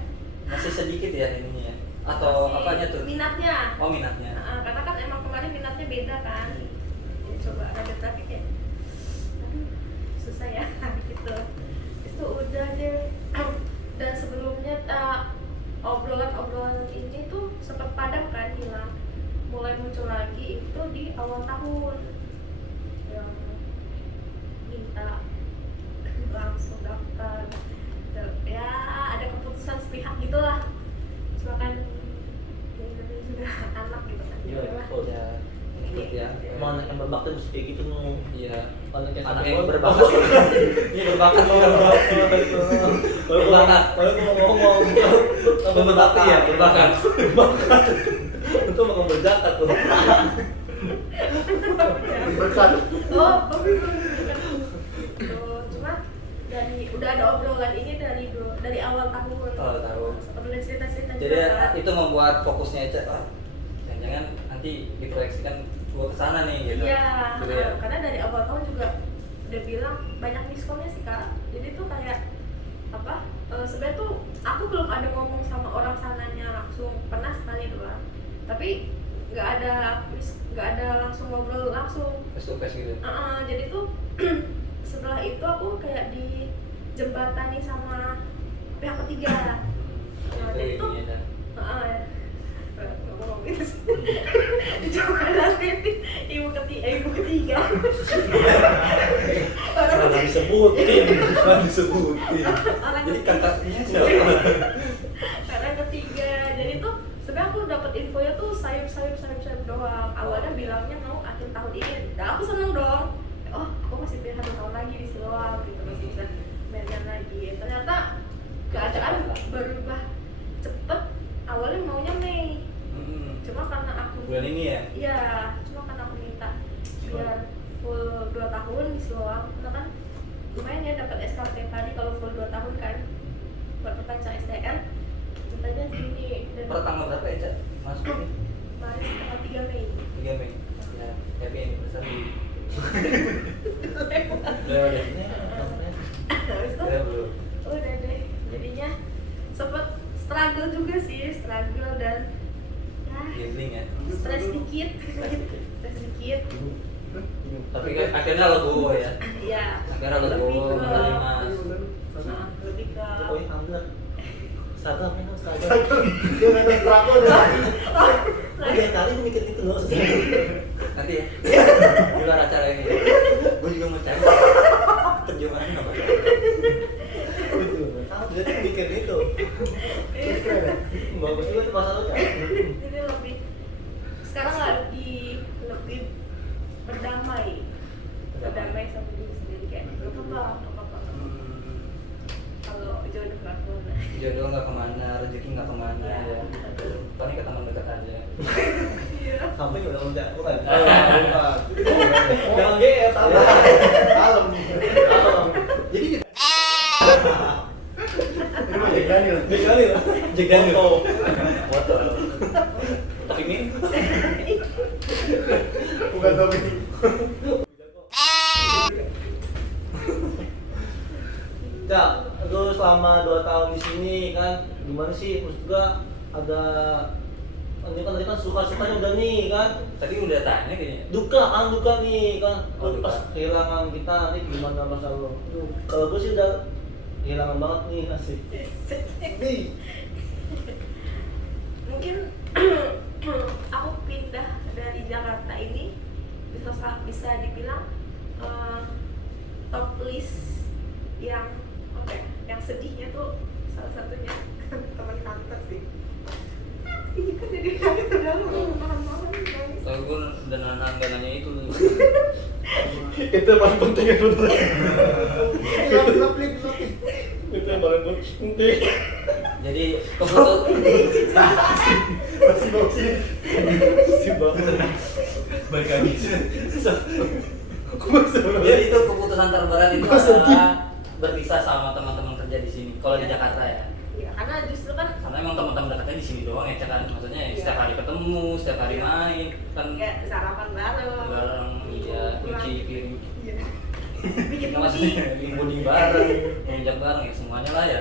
Masih sedikit ya ininya ya. Atau masih apanya tuh? minatnya. Oh, minatnya. Karena kan emang kemarin minatnya beda kan. Jadi coba radioterapi kayak aduh, susah ya gitu. Itu udah deh. Dan sebelumnya obrolan-obrolan ini tuh sempat padam kan, hilang. Mulai muncul lagi itu di awal tahun yang minta langsung daftar. Ya ada keputusan sepihak gitulah. Cuma kan ya namanya juga anak gitu kan. Iya, Udahlah. betul. Ya, ikut ya. Emang anak yang berbakti mesti kayak gitu nu. Iya. Anak Anak yang berbakat. Ini berbakat loh. Berbakat. Kalau gue mau ngomong, Berbakti ya, berbakat. itu mau berzakat tuh. Berkat. Oh, bagus. Tuh, cuma udah ada obrolan ini dari awal tahun. Awal tahun. Seperti cerita-cerita Jadi juga kan. itu membuat fokusnya Eca, jangan-jangan nanti diproyeksikan gua kesana nih gitu. Iya, Gitu ya. karena dari awal tahun juga udah bilang banyak miskomnya sih kak. Jadi tuh kayak apa? Sebenarnya tuh aku belum ada ngomong sama orang sananya langsung, pernah sekali doang. Tapi nggak ada langsung ngobrol langsung. Face to face gitu. Jadi tuh setelah itu aku kayak dijembatani sama pihak ketiga. Jadi tuh ininya dah. ngomong gitu sih. Dijembatani ibu ketiga. Nggak disebutin. Kan disebutin. orang Jadi ketiga. kakaknya siapa? Orang ketiga. Jadi tuh sebenarnya aku dapat infonya tuh sayup doang. Awalnya bilangnya mau akhir tahun ini. Nah, aku seneng dong. Oh, aku masih punya 1 tahun lagi di Siloam gitu, masih bisa main lagi. Ternyata keadaan berubah cepet. Awalnya maunya Mei. Cuma karena aku Bulan ini ya? iya, cuma karena aku minta biar full 2 tahun di Siloam. Karena kan lumayan ya dapat SKP tadi kalau full 2 tahun kan buat perpanjang STR. Mintanya gini dan Pertanggal berapa ya, Cak? Masuk ini? kemarin tanggal 3 Mei. 3 Mei. Ya, happy anniversary. Lewat deh. Habis itu Ya, belum. udah deh. Jadinya sempet struggle juga sih, struggle dan ya Gambling ya. stres dikit. Stres dikit. Stres dikit. Tapi kan akhirnya legowo ya. Iya. Akhirnya legowo menerima. Lebih ke Oh iya, alhamdulillah. Satu apa yang satu? Dia nggak tahu struggle deh. Udah kali gue mikir itu loh. Nanti ya. Di luar acara ini. Gue juga mau cari terjemahan apa. Tahu dia tuh mikir itu. Bagus juga tuh masalah kan. Jadi lebih sekarang lagi lebih berdamai sama diri sendiri kayak gak apa-apa kalau jodoh nggak kemana. Jodoh nggak kemana, rezeki nggak kemana Iya. ya. Paling ke teman dekat aja. Iya. Sampai udah udah bukan. Bukan. Jangan GR salah. Kalem. Jadi Ini mah Jack Daniel. Jack Daniel. Jack Daniel. Foto. Tapi ini Bukan Tommy. Ya, lu selama 2 tahun di sini kan gimana sih? Maksud gua ada ini kan tadi kan suka-sukanya udah nih kan. tadi udah tanya kayaknya. Duka nih kan. Oh, duka. Pas kehilangan kita nih gimana masa lu? Kalau gua sih udah kehilangan banget nih asik. Nih. Mungkin aku pindah dari Jakarta ini bisa dibilang top list yang apa ya, yang sedihnya tuh salah satunya teman kantor sih. Ini kan jadi kami terlalu malam-malam guys. Soalnya gue udah nggak nanya itu. Itu yang paling penting ya bener. Lap-lap. Itu yang paling penting. Jadi keputusan Masih boxing. Si banget. Balik lagi. Gua sebenarnya. Jadi itu keputusan terberat itu Gua sedih. adalah berpisah sama teman-teman kerja di sini. Kalau di Iya. Jakarta ya. Iya, karena justru kan Karena emang teman-teman dekatnya di sini doang ya, Cak, kan. Maksudnya ya, Iya. setiap hari ketemu, setiap hari Iya. main, kan kayak sarapan bareng. bareng, iya, cuci piring. Iya. Bikin Nah, maksudnya bikin bonding bareng, menginjak bareng ya semuanya lah ya.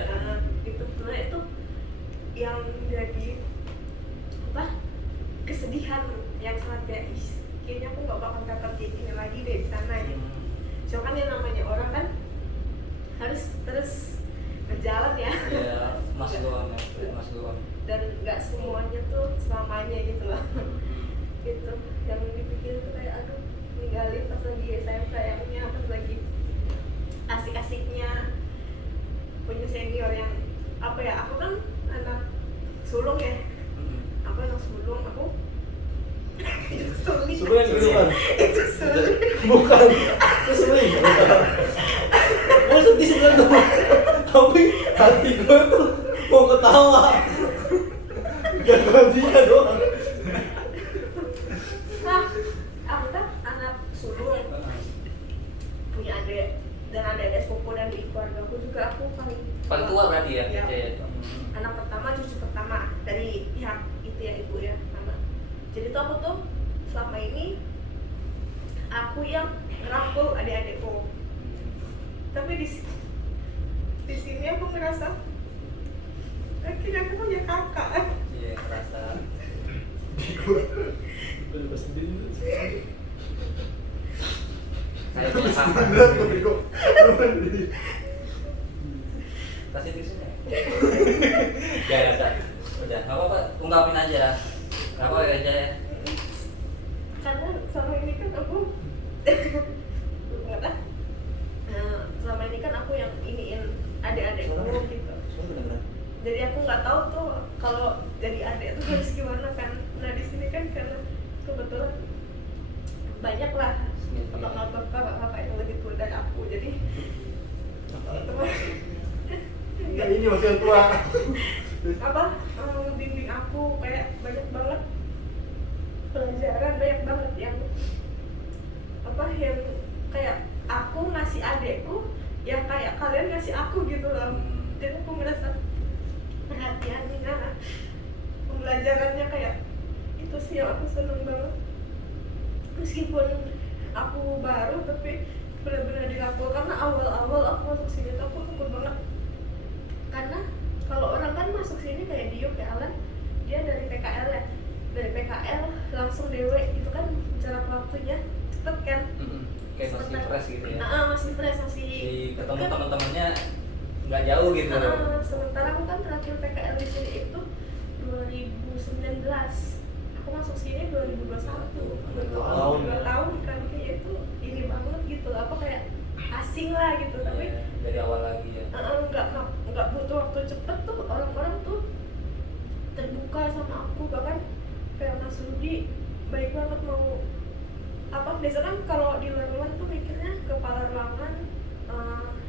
Itu sebenarnya itu yang jadi apa kesedihan yang sangat kayak "Ih, kayaknya aku nggak bakal dapat kayak gini lagi deh di sana gitu. Cuma kan yang namanya orang kan harus terus berjalan ya. Ya, masih doang ya, masih doang. Dan nggak semuanya tuh selamanya gitu loh. Gitu yang dipikir tuh kayak aduh ninggalin pas lagi sayang-sayangnya, pas lagi asik-asiknya punya senior yang apa ya, aku kan anak sulung ya, aku anak sulung, aku sulit. Suruh yang gitu kan. Itu sulit. Bukan. Itu sulit. Gua sedih sebenarnya. Tapi hati gua tuh mau ketawa. Gak dia doang. Nah, aku kan anak sulung, punya adik dan adik sepupu, dan di keluarga aku juga aku Paling tua berarti ya? Iya. Iya. Anak pertama, cucu pertama dari pihak itu ya, ibu ya, mama. Jadi tuh aku tuh selama ini aku yang ngerangkul adik-adikku. Tapi di sini aku ngerasa akhirnya aku punya kakak. Iya, ngerasa. Gua juga sedih. Kayak punya kakak. Berat kok bego. Kasih tipsnya. Ya, udah. Udah, nggak apa-apa, ungkapin aja. Nggak apa-apa aja ya. Karena selama ini kan aku nggak tahu. Selama ini kan aku yang nggak tahu tuh kalau jadi adik tuh harus gimana kan. Nah di sini kan karena kebetulan banyak lah kakak yang lebih tua dari aku, jadi Enggak, ini masih yang tua. apa bimbing aku kayak banyak banget pelajaran, banyak banget yang apa yang kayak aku ngasih adekku yang kayak kalian ngasih aku gitu loh. Jadi aku merasa perhatiannya, pembelajarannya kayak itu sih yang aku seneng banget. Meskipun aku baru tapi benar-benar dilakukan, karena awal-awal aku masuk sini tuh aku takut banget. Karena kalau orang kan masuk sini kayak Dio, kayak Alan, dia dari PKL ya, dari PKL langsung DW itu kan jarak waktunya cepet kan. Kayak masih fresh gitu ya. Masih fresh, masih Ketemu teman-temannya nggak jauh gitu. Sementara aku kan terakhir PKL di sini itu 2019, aku masuk sini 2021, 2 tahun kan, kayak itu ini banget gitu, apa kayak asing lah gitu. Tapi dari awal lagi ya. nggak butuh waktu cepet tuh, orang-orang tuh terbuka sama aku, bahkan kayak Mas Rudi baik banget mau apa. Biasa kan kalau di luar tuh mikirnya kepala ruangan,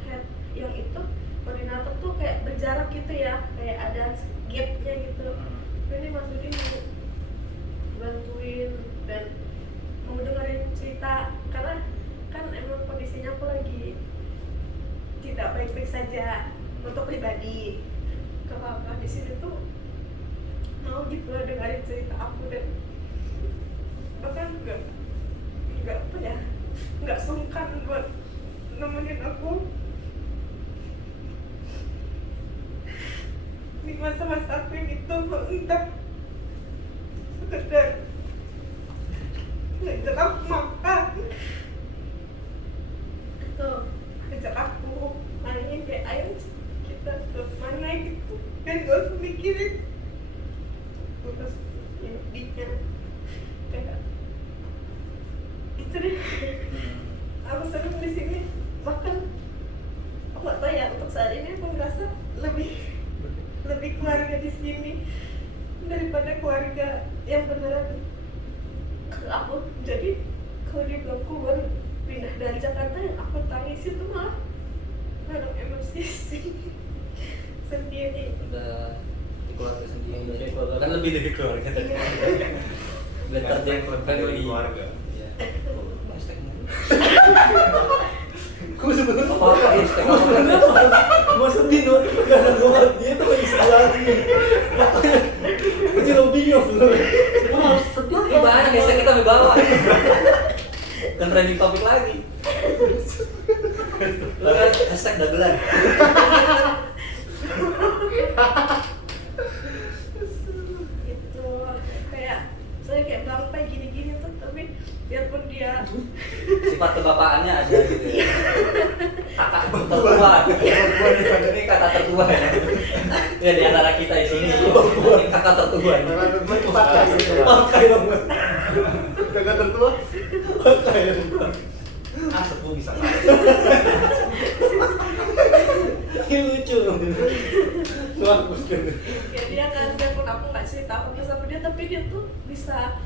head yang itu koordinator tuh kayak berjarak gitu ya, kayak ada gapnya gitu. Ini Mas Rudi mau bantuin dan mau dengerin cerita, karena kan emang kondisinya aku lagi tidak baik-baik saja untuk pribadi. Kakak di sini tuh mau gitu lah dengerin cerita aku, dan bahkan nggak apa ya, nggak sungkan buat nemenin aku di masa-masa aku ini tuh. Entah sekedar ngajak aku makan atau ngajak aku main, kayak ayo kita ke mana gitu, dan gak usah mikirin terus intinya kayak itu deh. Aku seneng di sini, bahkan aku gak tahu ya, untuk saat ini aku merasa lebih keluarga di sini daripada keluarga yang beneran ke aku. Jadi kalau dibilang keluar pindah dari Jakarta, yang aku tangis itu malah kadang emosi sih sendiri. Udah di keluarga sendiri. Udah di keluarga. Kan lebih dari keluarga tadi. Better than family. keluarga. Iya. Hashtag mulu. Gue sebenarnya Apa hashtag apa? gue sedih tuh karena gue dia tuh istilah lagi. Gue juga bingung sebenarnya. Gue harus sedih. Ini banyak hashtag kita sampai bawah. Dan trending topik lagi. Lalu hashtag dagelan. Gitu, kayak saya kayak bangpai gini-gini tuh, tapi biarpun dia Sifat kebapaannya ada gitu ya. Kakak tertua. Ini kakak tertua ya. Ya di antara kita di sini. Ini kakak tertua. Pakai banget. Kakak tertua. Pakai banget. Sepuh bisa. Ini lucu. Bagus kan. kayak dia kan, biarpun aku nggak cerita apa sama dia, tapi dia tuh bisa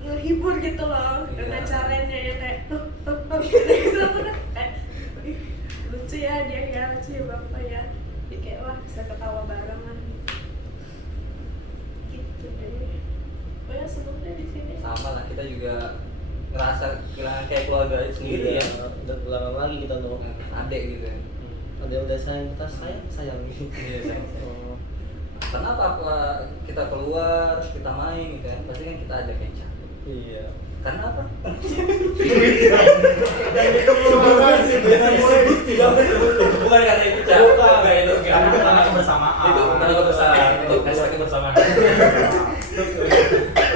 ngehibur gitu loh dengan caranya yang kayak gitu. Aku udah kayak "Ih, lucu ya dia, ya lucu ya bapak ya", jadi kayak wah bisa ketawa bareng lah gitu deh. Pokoknya seneng deh di sini. Sama lah, kita juga ngerasa kehilangan kayak keluarga sendiri ya. Udah lama lagi kita tuh. Adek gitu ya. Ada yang udah sayang kita, sayangi. Iya, sayang. Oh. Karena apa kita keluar, kita main gitu kan, pasti kan kita ada kencan. Iya. Karena apa? Dan itu merupakan Bukan karena itu, Cak. Bukan itu. Karena kebersamaan. Itu karena kebersamaan. Itu hashtag kebersamaan.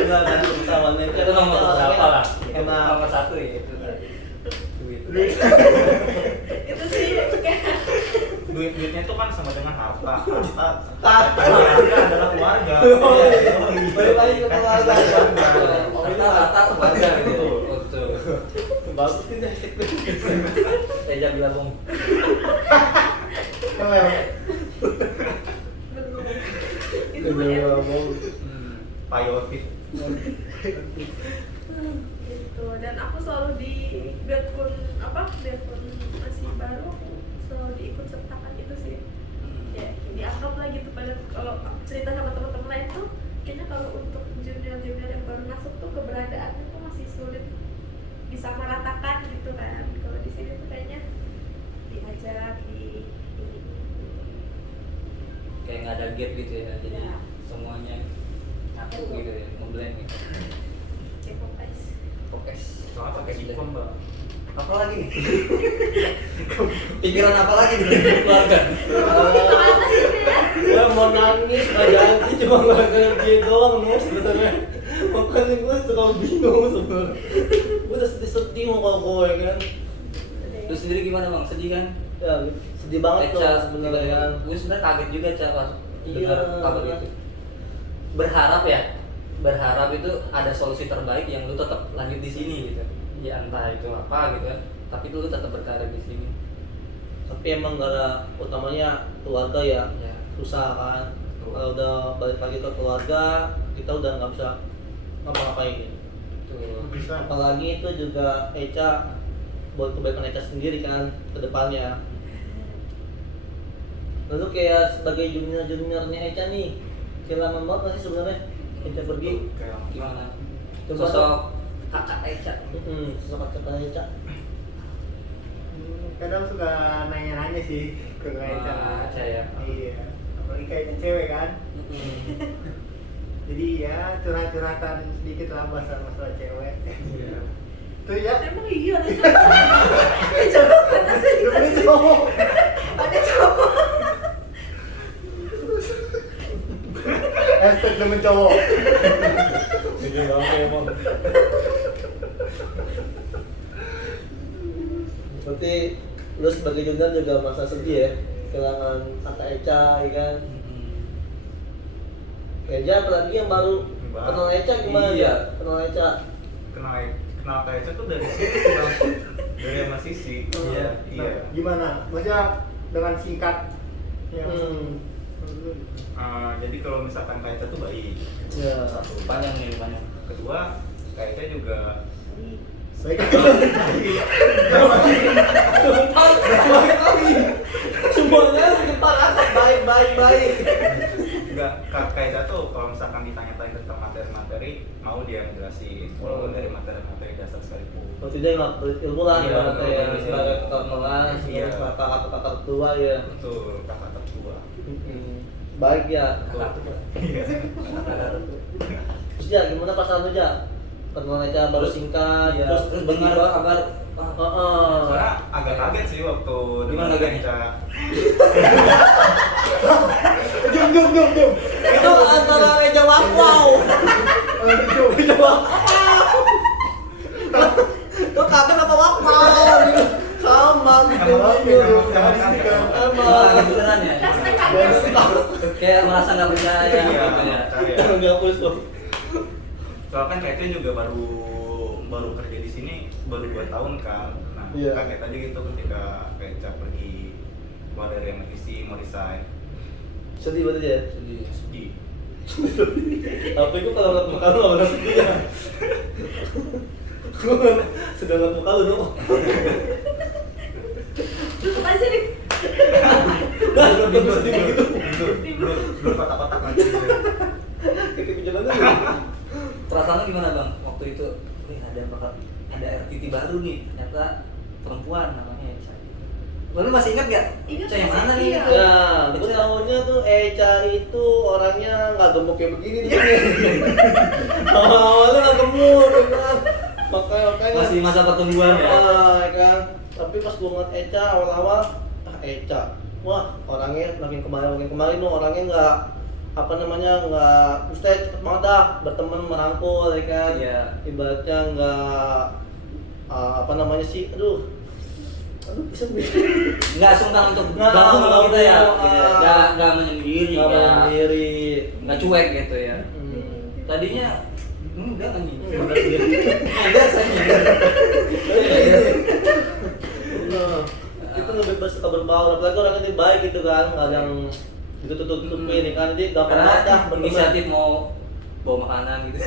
Enggak kan kebersamaan Itu nomor berapa lah? Emang Nomor satu ya itu. Duit. Itu sih kayak Duitnya itu kan sama dengan harta. Harta. Keluarga adalah keluarga. Balik lagi ke keluarga. Rata keluarga gitu. Betul. Bagus nih hashtag itu. Teja bilang belum itu mah Iya, ya. mau. Payotif. Gitu. Dan aku selalu di biarpun masih baru, aku selalu diikut sertakan itu sih. Ya dianggap lah gitu. Pada kalau cerita sama teman-teman lain tuh kayaknya kalau untuk junior-junior yang baru masuk tuh keberadaannya tuh masih sulit disamaratakan gitu kan. Kalau di sini tuh kayaknya diajak di Kayak nggak ada gap gitu ya, jadi Ya. semuanya ngaku gitu ya, ngeblend gitu. K-pop guys. Fokus. Soalnya pakai sitcom, Mbak. Apa lagi nih? Pikiran apa lagi nih keluarga? Gimana sih ya? Gue mau nangis, nggak ganti cuma gara-gara dia doang nih sebenarnya. Makanya gue suka bingung sebenarnya. Gue udah sedih-sedih mau gue kan. Lu sendiri gimana bang? Sedih kan? Ya sedih banget tuh Eca sebenarnya kan. gue sebenarnya kaget juga Ca pas Iya. dengar kabar itu. Berharap itu ada solusi terbaik yang lu tetap lanjut di sini gitu. Ya entah itu apa gitu kan, tapi lu tetap berkarir di sini. Tapi emang gara utamanya keluarga ya Ya. susah kan. Betul. Kalau udah balik lagi ke keluarga, kita udah nggak bisa ngapa-ngapain. Tuh. Bisa. Apalagi itu juga Eca buat kebaikan Eca sendiri kan ke depannya. Lalu kayak sebagai junior-juniornya Eca nih, kehilangan banget nggak sih sebenarnya Eca pergi? Kayak Gimana? Coba Sosok kakak Eca. Sosok kakak Eca. Kadang suka nanya-nanya sih ke Eca. Eca ya. Iya. Apalagi kayak cewek kan. Jadi ya curhat-curhatan sedikit lah masalah cewek. Iya. Itu ya. Emang iya lah. Demi cowok. Ada cowok. Hashtag demi cowok. Iya, oke emang. Berarti lu sebagai junior juga merasa sedih ya kehilangan kakak Eca, ya kan? Eca apalagi yang baru Baru. kenal Eca gimana Iya. ya? Kenal Eca. Kenal Kaeca tuh dari situ langsung dari sama Sisi. Iya. Iya. Gimana? Maksudnya dengan singkat yang Jadi kalau misalkan Kaeca tuh baik. Ya. Satu. Panjang nih, panjang. Kedua, Kaeca juga baik. Semuanya cepat angkat baik. enggak Kaeca tuh kalau misalkan ditanya-tanya tentang materi-materi mau dia ngejelasin walaupun dari materi-materi dasar sekalipun. Berarti dia nggak berilmu lah Iya, ya, betul, kayak betul. sebagai kakak kelas, Iya. kakak tua ya. Betul, kakak tertua. Baik ya. Betul. Iya. Terus ya gimana perasaan lu ja? Kenal Eca baru singkat, Ya, terus terus dengar tiba-tiba kabar Soalnya agak kaget sih waktu Gimana dengar kagetnya? Kaeca. Diam. itu antara Eca wow. Eca wow. Lo kaget apa wow? Sama gitu. Jangan disikat. Emang beneran ya? Hashtag kaget. Kayak merasa nggak percaya Iya, gitu ya. percaya. Jangan dihapus tuh. Soalnya kan Kaeca juga baru kerja di sini baru 2 tahun kan. Nah, Iya. kaget aja gitu ketika Kaeca pergi keluar dari MTC mau resign. Sedih banget ya. Sedih. Tapi gue kalau ngeliat muka lu gak pernah sedih ya. Gue sedang ngeliat muka lu dong. Tutup aja nih. Nah, gue sedih begitu. Belum kotak-kotak lagi. Kayak pinjaman dulu. Perasaan lu gimana bang? Waktu itu, ada RTT baru nih, ternyata perempuan namanya Eca. Lalu masih ingat gak? Ingat, Eca yang masih mana nih? iya. Itu? Ya, gue tahunya tuh Eca itu orangnya nggak gemuk kayak begini nih. Awal-awalnya nggak gemuk, ya kan? Makanya Masih masa pertumbuhan ya? ya kan. Tapi pas gue ngeliat Eca awal-awal, Eca, wah orangnya makin kemarin tuh orangnya nggak nggak mesti cepet banget dah berteman merangkul ya kan. Iya. Ibaratnya nggak aduh bisa Nggak sungkan untuk Nggak, gabung sama kita ya? nggak. Nggak menyendiri, nggak sendiri. nggak cuek gitu ya? Tadinya enggak kan nih? Enggak saya. Itu lebih suka berbaur, apalagi orangnya dia baik gitu kan, nggak yang ditutup-tutupin kan, jadi gampang Karena banget dah berteman. inisiatif mau bawa makanan gitu.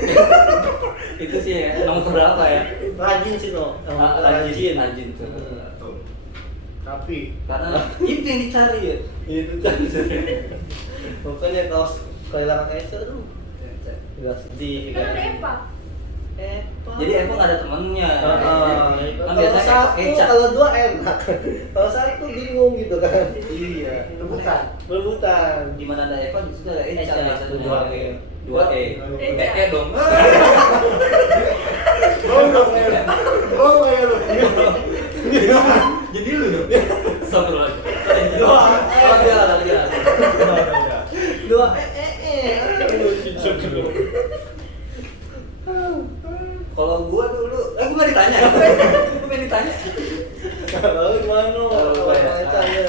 Itu sih ya, nomor berapa ya? Rajin sih no. Rajin tuh. Tuh. Tapi Karena itu yang dicari ya. Itu kan. Makanya kalau kehilangan Eca tuh nggak sedih Kan ada Eva. Jadi Eva nggak ada temennya. Kan kalau biasanya satu, Eca. kalau dua enak. Kalau satu bingung gitu kan. Iya. rebutan. Berebutan. Di mana ada Eva di situ ada Eca. Eca, Biasanya dua E. Dua E. Eca. dong. Bohong dong kayak lu. Bohong kayak lu. Jadi lu dong. Satu lagi. Dua E. Oh, dia. Dua Kalau gua dulu, gua nggak ditanya. Gua pengen ditanya. Kalau gimana no? Kalau Kalau gua ya, Eca ya.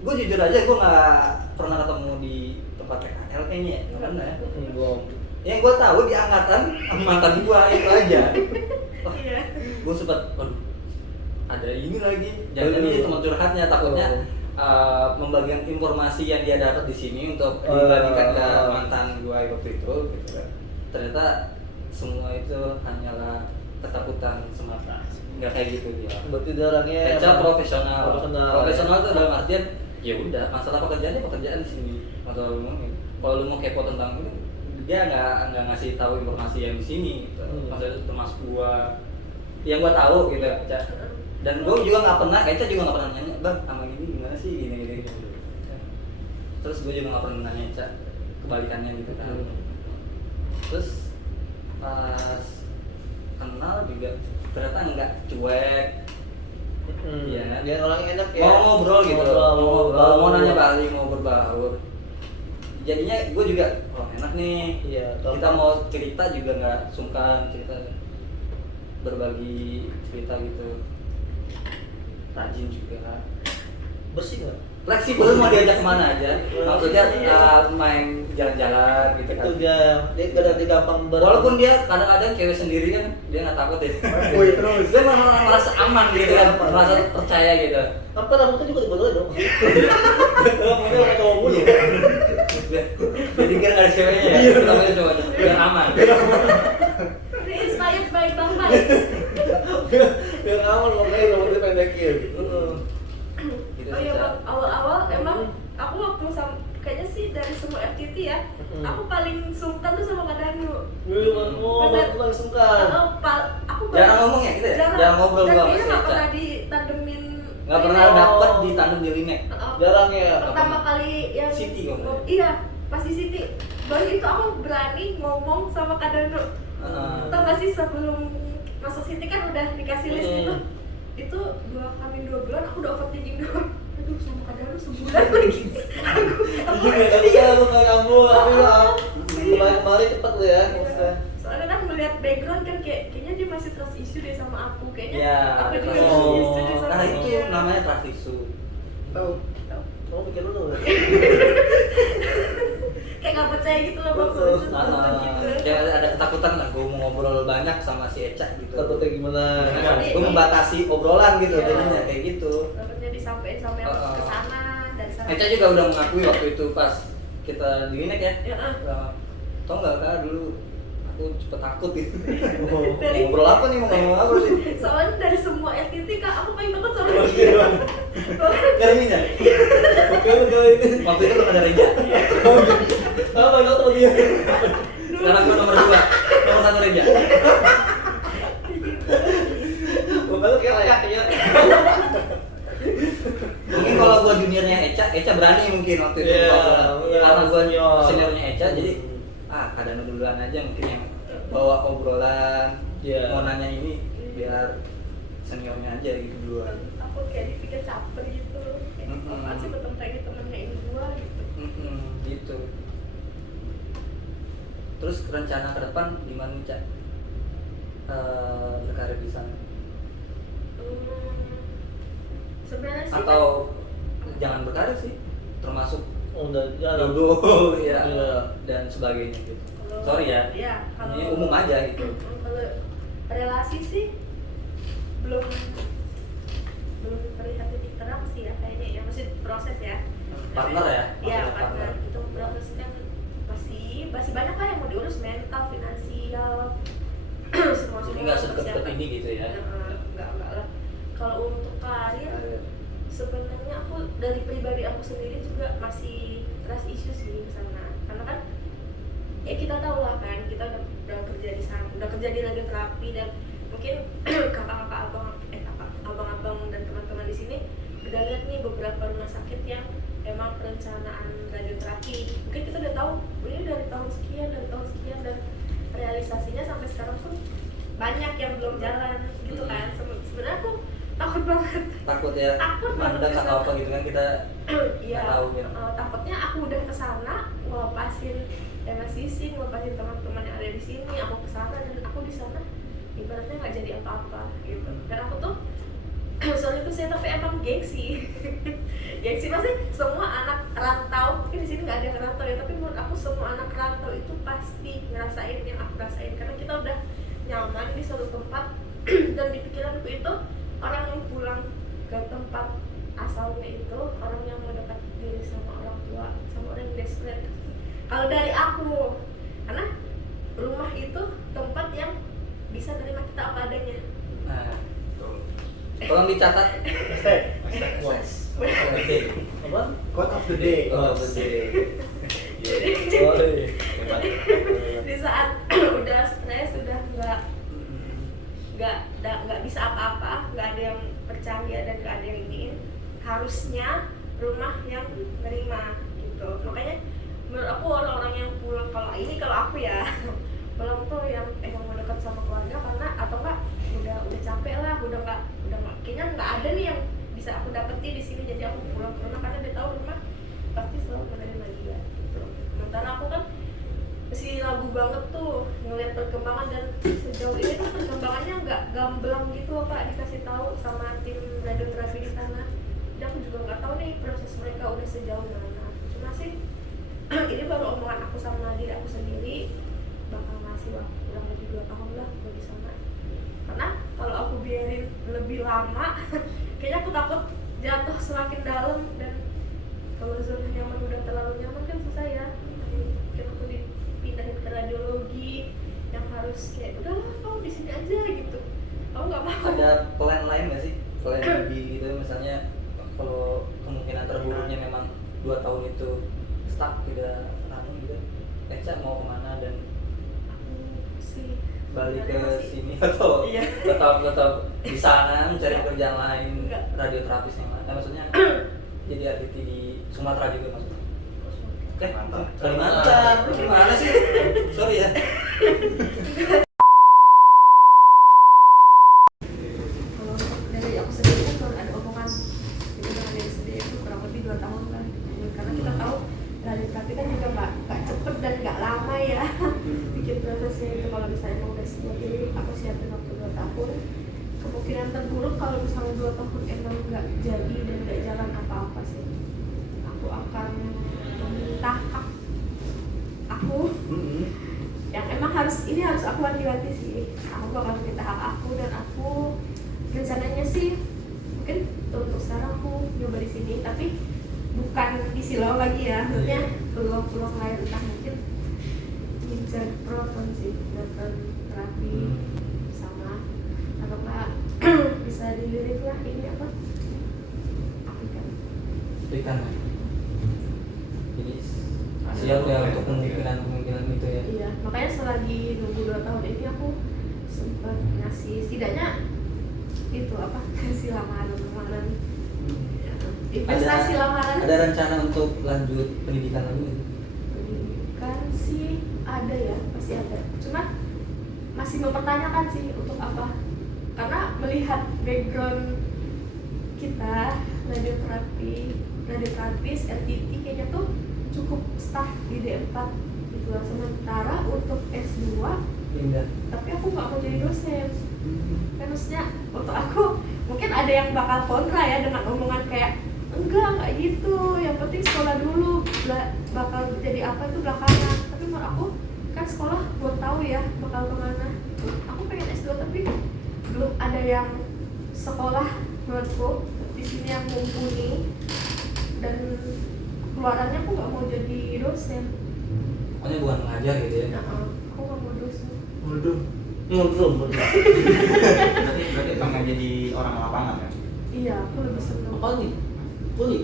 Gua jujur aja gua nggak pernah ketemu di tempat PKL kayaknya. Nggak pernah ya. Belum. Yang gua tahu di angkatan mantan gua itu aja. Oh, Iya. gua sempat, aduh, ada ini lagi. Jangan ini teman curhatnya, takutnya membagikan informasi yang dia dapat di sini untuk dibagikan ke mantan gua waktu itu. Gitu kan. Ternyata semua itu hanyalah ketakutan semata. Nggak kayak gitu dia. Berarti dia orangnya Eca profesional. Profesional. Profesional itu dalam artian ya udah masalah pekerjaannya pekerjaan di sini. Atau kalau lu mau kepo tentang ini, dia nggak ngasih tahu informasi yang di sini. Gitu. Maksudnya termasuk gua yang gua tahu gitu. Eca. Dan gua juga nggak pernah, Eca juga nggak pernah nanya, bang sama ini gimana sih gini. Terus gua juga nggak pernah nanya Eca kebalikannya gitu kan. Terus pas kenal juga ternyata nggak cuek. Iya. Dia orangnya enak ya. Mau ngobrol gitu, Ngobrol. mau nanya balik, mau berbaur. Jadinya gue juga, oh enak nih. Iya, Kita mau cerita juga nggak sungkan cerita, berbagi cerita gitu. Rajin juga, Bersih nggak? fleksibel mau diajak kemana aja. Maksudnya main jalan-jalan gitu kan. Itu dia kadang gampang Walaupun dia kadang-kadang cewek sendiri kan, dia nggak takut ya. Woi terus. Dia malah merasa aman gitu kan, merasa percaya gitu. apa rambutnya juga dibodoh dong. Rambutnya kayak cowok mulu. Jadi kan nggak ada ceweknya ya, kita pakai cowoknya biar aman. Ini inspired by Bang Hai. Biar aman makanya rambutnya pendekin. Gitu Oh sih, iya Ca. Bang, awal-awal emang aku waktu kayaknya sih dari semua FTT ya, aku paling sungkan tuh sama Kak Danu. Aku paling sungkan. Aku Jarang ngomong ya kita ya? Jarang ngobrol dan gua sama kayaknya si nggak Eca. pernah ditandemin. Nggak pernah Oh. dapet ditandem di linek. Jarang ya. Pertama kali yang Siti kok. Iya, pasti Siti. Baru itu aku berani ngomong sama Kak Danu. Tau gak sih sebelum masuk Siti kan udah dikasih list itu. Itu 2 bulan aku udah overthinking doang. Aduh sama Kak Danu sebulan lagi. Jujur ya, tadi kan aku kayak kamu, tapi kemarin cepet lu ya. Maksudnya. Soalnya kan melihat background kan kayaknya dia masih trust issue deh sama aku. Kayaknya Iya, aku juga trust trust issue. issue deh sama Nah itu dia. namanya trust issue. Tahu. Kamu pikir dulu nggak? Kayak gak percaya gitu loh Bang. Betul. Gitu. Ya ada ketakutan lah, gue mau ngobrol banyak sama si Eca gitu. Takutnya gimana? Gue membatasi obrolan gitu, Iya. jadinya kayak gitu. Takutnya disampaikan sampai aku ke sana dari sana. Eca juga udah mengakui waktu itu pas kita di linek ya. Ya, Tau nggak kak dulu aku cepet takut gitu. Dari- Ngobrol apa nih, mau ngomong apa sih? Soalnya dari semua FTT Kak, aku paling takut sama Oh, dia. iya. Garinnya? Oke, lu kali ini. Waktu itu lu ada Reja. Apa yang tahu dia? Sekarang gue nomor 2, nomor 1 Reja. Bukan lu kayak layak ya. Mungkin kalau gue juniornya Eca berani mungkin waktu itu. Iya, Karena gue senior. seniornya Eca, jadi kadang duluan aja mungkin yang bawa obrolan. Iya. Mau nanya ini biar seniornya aja gitu duluan. Aku kayak dipikir caper gitu. Kayak apaan sih bertemu ini temennya ini gua gitu. Gitu. Terus rencana ke depan gimana nih, Cak? Berkarir di sana? Sebenarnya sih Atau jangan berkarir sih, termasuk Oh, udah jalan. jodoh ya Iya. dan sebagainya gitu. Kalau- Sorry ya. Iya, kalau Ini umum aja gitu. Kalau relasi sih belum belum terlihat titik terang sih ya kayaknya ya, masih proses ya. Partner ya? Iya, Maksudnya partner itu proses kan masih banyak lah yang mau diurus, mental, finansial, semua Jadi nggak sedekat persiapan. ini gitu ya? Enggak lah. Kalau untuk karir sebenarnya aku dari pribadi aku sendiri juga masih trust issue sih di sana, karena kan ya kita tahu lah kan, kita udah kerja di sana, udah kerja di radioterapi, dan mungkin kakak-kakak abang-abang dan teman-teman di sini udah lihat nih beberapa rumah sakit yang emang perencanaan radioterapi, mungkin kita udah tahu ini dari tahun sekian, dan realisasinya sampai sekarang pun banyak yang belum jalan gitu kan. Sebenarnya aku takut banget. Takut ya? Takut banget Mandang kesana. atau apa gitu kan kita Iya, nggak tahu ya. takutnya aku udah kesana ngelepasin MSCC, ngelepasin teman-teman yang ada di sini, aku kesana dan aku di sana ibaratnya nggak jadi apa-apa gitu. Dan aku tuh soal itu saya tapi emang gengsi. Gengsi pasti semua anak rantau, mungkin di sini nggak ada yang rantau ya, tapi menurut aku semua anak rantau itu pasti ngerasain yang aku rasain, karena kita udah nyaman di suatu tempat dan di pikiranku itu orang yang pulang ke tempat asalnya itu orang yang mau dekat diri sama orang tua, sama orang yang desperate. Kalau dari aku, karena rumah itu tempat yang bisa terima kita apa adanya. Nah, Betul. tolong dicatat. Oke. Apa? Quote of the day. Oh, betul. Jadi Oh, iya. Hebat. di saat udah stres, udah nggak bisa apa-apa, nggak ada yang percaya dan nggak ada yang ingin, harusnya rumah yang menerima gitu. Makanya menurut aku orang-orang yang pulang, kalau aku ya pulang tuh yang emang mau dekat sama keluarga, karena atau enggak udah capek lah, udah nggak kayaknya nggak ada nih yang bisa aku dapetin di sini, jadi aku pulang ke rumah karena dia tahu rumah pasti selalu menerima dia gitu. Sementara aku kan masih lagu banget tuh ngeliat perkembangan, dan sejauh ini tuh perkembangannya nggak gamblang gitu Pak, dikasih tahu sama tim radioterapi di sana. Jadi aku juga nggak tahu nih proses mereka udah sejauh mana. Cuma sih ini baru omongan aku sama diri aku sendiri, bakal ngasih waktu kurang lebih 2 tahun lah gue di sana. Karena kalau aku biarin lebih lama kayaknya aku takut jatuh semakin dalam, dan kalau zona nyaman udah terlalu nyaman kan susah ya. Mungkin aku dipindahin ke radiologi yang harus kayak udahlah kamu di sini aja gitu. Kamu nggak mau. Ada plan lain nggak sih? Plan lebih gitu misalnya kalau kemungkinan terburuknya memang 2 tahun itu stuck tidak running gitu. Eca mau kemana dan Aku sih balik ke sebenarnya masih- sini atau Iya. tetap di sana mencari kerjaan lain, Enggak. radioterapis yang lain? Maksudnya jadi RTT di Sumatera juga maksudnya? Oke, Mantap. Kalimantan, lu gimana sih? Sorry ya. Kalau dari aku sendiri kan kalau ada omongan itu dengan diri sendiri itu kurang lebih 2 tahun lah gitu. Karena kita tahu radioterapi kan juga nggak cepet dan nggak lama ya bikin prosesnya itu. Kalau misalnya mau udah siap, jadi aku siapin waktu 2 tahun. Kemungkinan terburuk kalau misalnya 2 tahun emang nggak jadi dan nggak jalan apa-apa sih, aku akan meminta hak aku yang emang harus aku wanti-wanti sih. Aku bakal minta hak aku, dan aku rencananya sih mungkin untuk sekarang aku nyoba di sini, tapi bukan di Silau lagi ya, maksudnya peluang-peluang lain, entah mungkin ngincar proton sih, proton terapi sama atau enggak bisa dilirik lah ini apa apikan. Berikan. Jadi siap ya untuk kemungkinan itu ya. Iya, makanya selagi nunggu 2 tahun ini aku sempat ngasih setidaknya itu apa kasih lamaran investasi lamaran. Ada rencana untuk lanjut pendidikan lagi nggak sih? Pendidikan sih ada ya, pasti ada. Cuma masih mempertanyakan sih untuk apa, karena melihat background kita radioterapis RTT kayaknya tuh cukup stuck di D4 gitu lah. Sementara untuk S2 Pindah. tapi aku nggak mau jadi dosen. Kan maksudnya untuk aku mungkin ada yang bakal kontra ya dengan omongan kayak enggak gitu, yang penting sekolah dulu, bakal jadi apa itu belakangan. Tapi menurut aku kan sekolah buat tahu ya bakal kemana. Aku pengen S2 tapi belum ada yang sekolah menurutku di sini yang mumpuni dan keluarannya aku nggak mau jadi dosen. Pokoknya bukan mengajar gitu ya. Aku nggak mau dosen. Waduh. Belum. Berarti pengen jadi orang lapangan ya? Iya, aku lebih seneng. Apa nih? Kuli.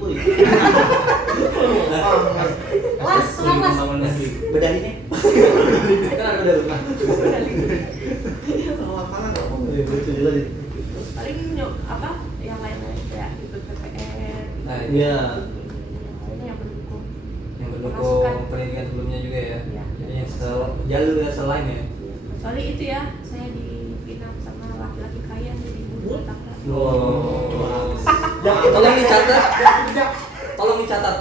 Las, Asli las. pembangunan bedah ini. Kan ada bedah rumah. Kalau lapangan nggak mau. Lucu juga sih. Terus paling apa? Yang lain-lain kayak ikut PPN. Nah, Iya. Yang lainnya yang mendukung. yang mendukung pendidikan sebelumnya juga ya. Iya. Jadi yang jalur selain ya. Kecuali itu ya, saya dipinang sama laki-laki kaya jadi ibu rumah tangga. Wow. Jangan. Tolong dicatat. Tolong dicatat.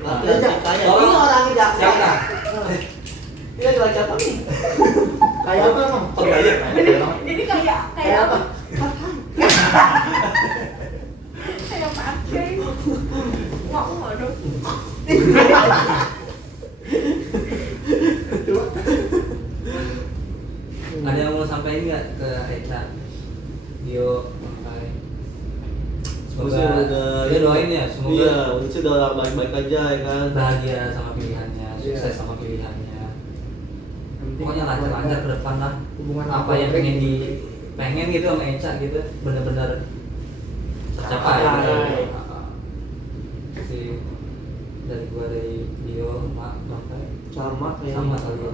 Laki-laki kaya. Tolong. Ini orangnya jaksa. Siapa? Dia laki apa nih? Kayak apa, Mam? Oh iya. Jadi kayak Kayak apa? Kayak pakai. Nggak dong. Ada yang mau sampaikan nggak ke Eca? Dio, sampai. Semoga dia doain ya, semoga Iya, Unsi udah baik-baik aja ya kan. bahagia sama pilihannya, sukses Iya. sama pilihannya. Yang penting Pokoknya lancar-lancar ke depan lah. hubungan Apa yang pengen gitu sama Eca gitu, bener-bener tercapai. Tercapai. Si dari gua dari Dio, Mak, sampai Sama kayak Sama kali ya.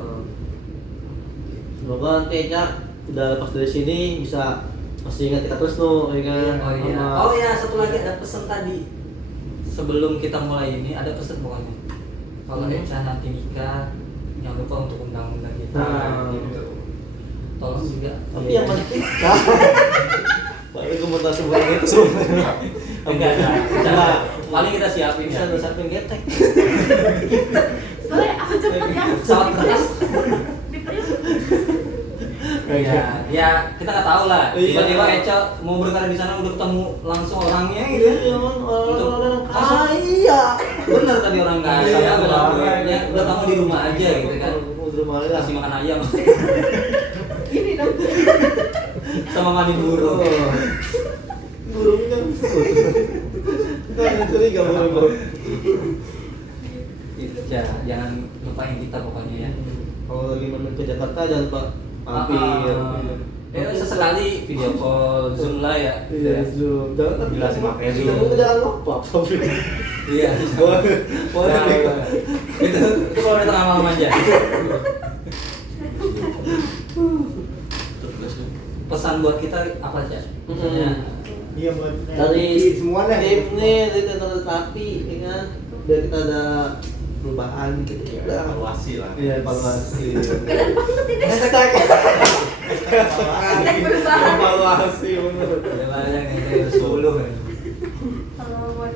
Semoga nanti Eca udah lepas dari sini bisa masih ingat kita terus tuh, ya kan? Oh iya. Sama- Oh iya, satu lagi ada pesan tadi. Sebelum kita mulai ini ada pesan pokoknya. Kalau Eca nanti nikah, jangan lupa untuk undang-undang kita Nah. gitu. Tolong juga. Tapi yang mana kita? Paling gue mau tahu sebulan itu sebenarnya. Enggak, enggak. Paling kita siapin Bisa ya. siapin getek. Boleh, aku cepet ya. Pesawat kertas. Diperiuk. Ya kita nggak tahu lah. Iya. Tiba-tiba Eca mau berkarya di sana udah ketemu langsung orangnya gitu. Iya, orang Langsung. kaya. Bener tadi orang kaya, Iya, bilang bener. ya udah kamu di rumah aja gitu kan. Di rumah aja. Kasih makan ayam Gini dong. sama mandi burung. Burungnya. Kita yang curiga burung. Ya, jangan lupain kita pokoknya ya. Kalau lagi menuju ke Jakarta jangan lupa mampir. Ya sesekali video call, Zoom lah ya. Iya, Zoom. Jangan Jelasin materi. Jangan jangan lupa. Iya. Boleh. Itu kalau udah tengah malam aja. Pesan buat kita apa aja? Misalnya, Iya buat Dari semua deh. tim nih, dari tentang tapi, ya kan? Biar kita ada perubahan gitu. Ya, Udah. evaluasi lah. Iya, evaluasi. Keren banget ini. Hashtag. Hashtag perubahan. Evaluasi bener. ada banyak nih, dari 10 kan. Kalau buat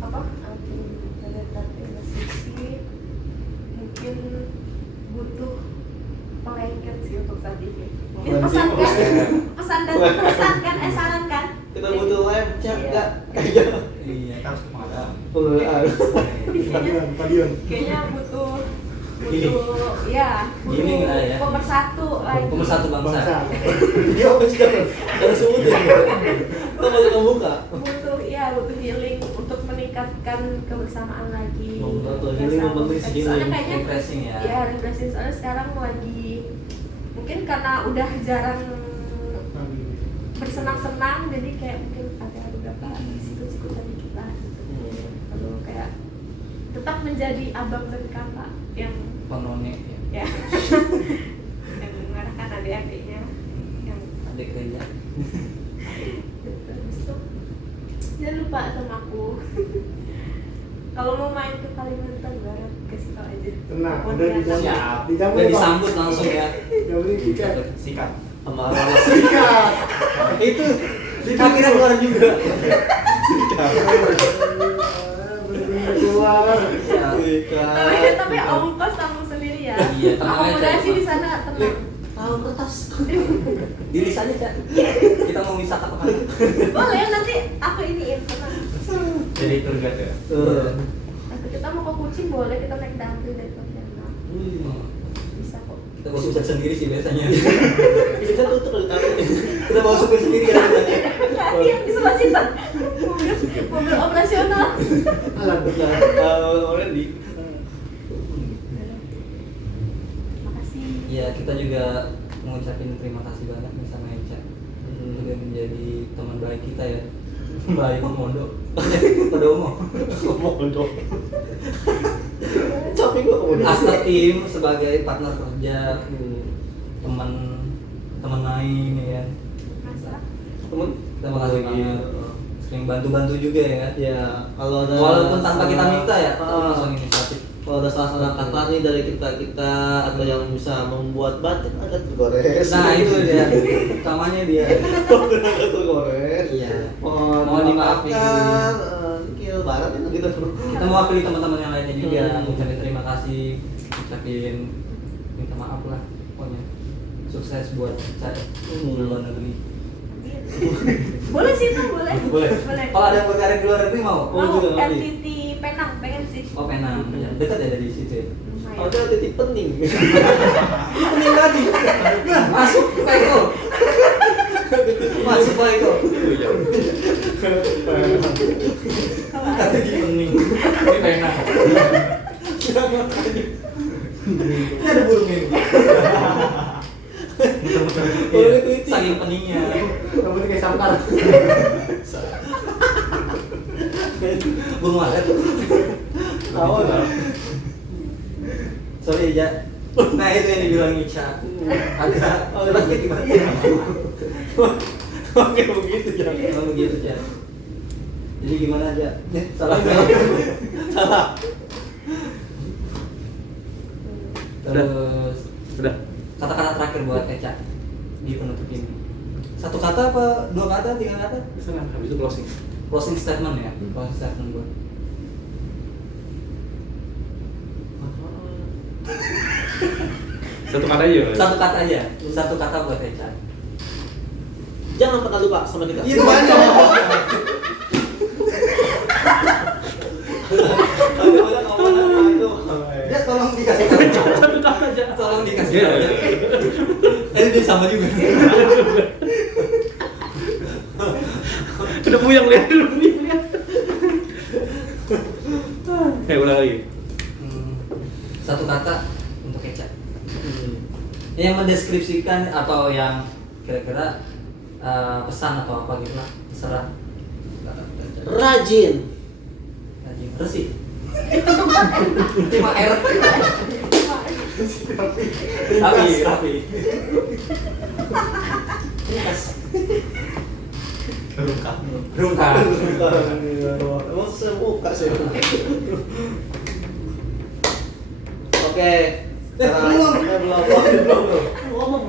apa? Dari sisi mungkin butuh pelengket sih untuk saat ini. Ini pesan kan? Pesan kan? Saran kan? Kita butuh lem, cek Iya. enggak? Kayak Iya. Kita harus kemana? pengelolaan. Padion. Kayaknya butuh ya Gini lah ya. pemersatu lagi. Pemersatu bangsa. Dia apa sih kan? Harus sebutin. Kita mau buka. butuh healing untuk meningkatkan kebersamaan lagi. Oh, betul. Healing memang penting sih, Soalnya healing. kayaknya Refreshing ya. ya refreshing, soalnya sekarang lagi mungkin karena udah jarang bersenang-senang, jadi kayak mungkin ada beberapa sikut-sikut tadi kita gitu. Lalu kayak tetap menjadi abang dan kakak yang Penone ya. ya yang mengarahkan adik-adiknya yang Adik kerja. habis itu jangan lupa sama aku. Kalau mau main ke Kalimantan Barat kasih tau aja. Tenang, Mau udah datang. dijawab. Siap. Dijawab, Udah Bang. disambut langsung ya. Udah beli tiket. Sikat. Sama orang Sikat. itu akhirnya keluar juga. Keluar. Tapi ongkos tanggung sendiri ya. Iya, tenang aja. Akomodasi di sana tenang. Tahu kertas. Diri saja Cak. Kita mau wisata ke mana? Boleh, nanti aku iniin tenang. Jadi tour guide ya. Nanti kita mau ke Kucing boleh, kita naik dangdut dari Pontianak. Bisa kok. Kita mau sukses sendiri sih biasanya. Kita tutup dari tapi kita bawa supir sendiri ya. Iya, di sebelah situ. Mobil operasional. Already. Makasih. Ya kita juga mengucapin terima kasih banyak nih sama Eca udah menjadi teman baik kita ya. Baik Mondo. Kodomo. Mondo. Capek gua kemudian. Asta tim sebagai partner kerja, teman main ya kan. Masa? Temen. Terima kasih banget. Sering bantu-bantu juga ya kan. Ya, kalau ada Walaupun tanpa kita minta ya, Ah. langsung inisiatif. Kalau ada salah kata nih dari kita atau yang bisa membuat batin ada tuh gores. Nah itu dia, utamanya dia. Ada tuh gores. Iya. Mohon dimaafin. Kill barat itu gitu. Kita mewakili teman-teman yang lainnya juga, mengucapkan terima kasih, ucapin minta maaf lah, pokoknya sukses buat cari di luar negeri. Boleh sih tuh, boleh. Boleh. Boleh. Kalau ada yang berkarir di luar negeri mau? Oh, juga ngerti. RTT Penang, pengen sih. Oh Penang, ya, dekat ya dari situ ya. Lumayan. Ada titik penting. Penting lagi. Masuk Pak Eko. Masuk Pak Eko. Kalau Kata ada. di pening. Ini Penang. Ini ada burung ini. Burung itu itu. Saking peningnya. Kamu tuh kayak sangkar. Burung walet. Tahu lah. Sorry ya. Nah itu yang dibilang Ica. Agak basket gimana? Oke begitu ya. Emang begitu ya. Jadi gimana aja? Salah. Salah. Terus Sudah. kata-kata terakhir buat Eca di penutup ini. Satu kata apa? Dua kata? Tiga kata? Bisa habis itu closing. Closing statement ya. Closing statement buat. Satu kata aja. Satu kata aja. Satu kata buat Eca. Jangan pernah lupa sama kita. Itu banyak. Ya tolong dikasih tahu. Satu kata aja. Tolong dikasih Iya, tahu. iya. Ini dia sama juga. Udah puyeng lihat dulu lihat. Ulang lagi. Satu kata untuk Eca. Yang mendeskripsikan atau yang kira-kira pesan atau apa gitu lah, terserah. Rajin. Rajin, resi. Cuma R. Rapi. Rungkap. Emang saya buka sih. Oke. Belum. Ngomong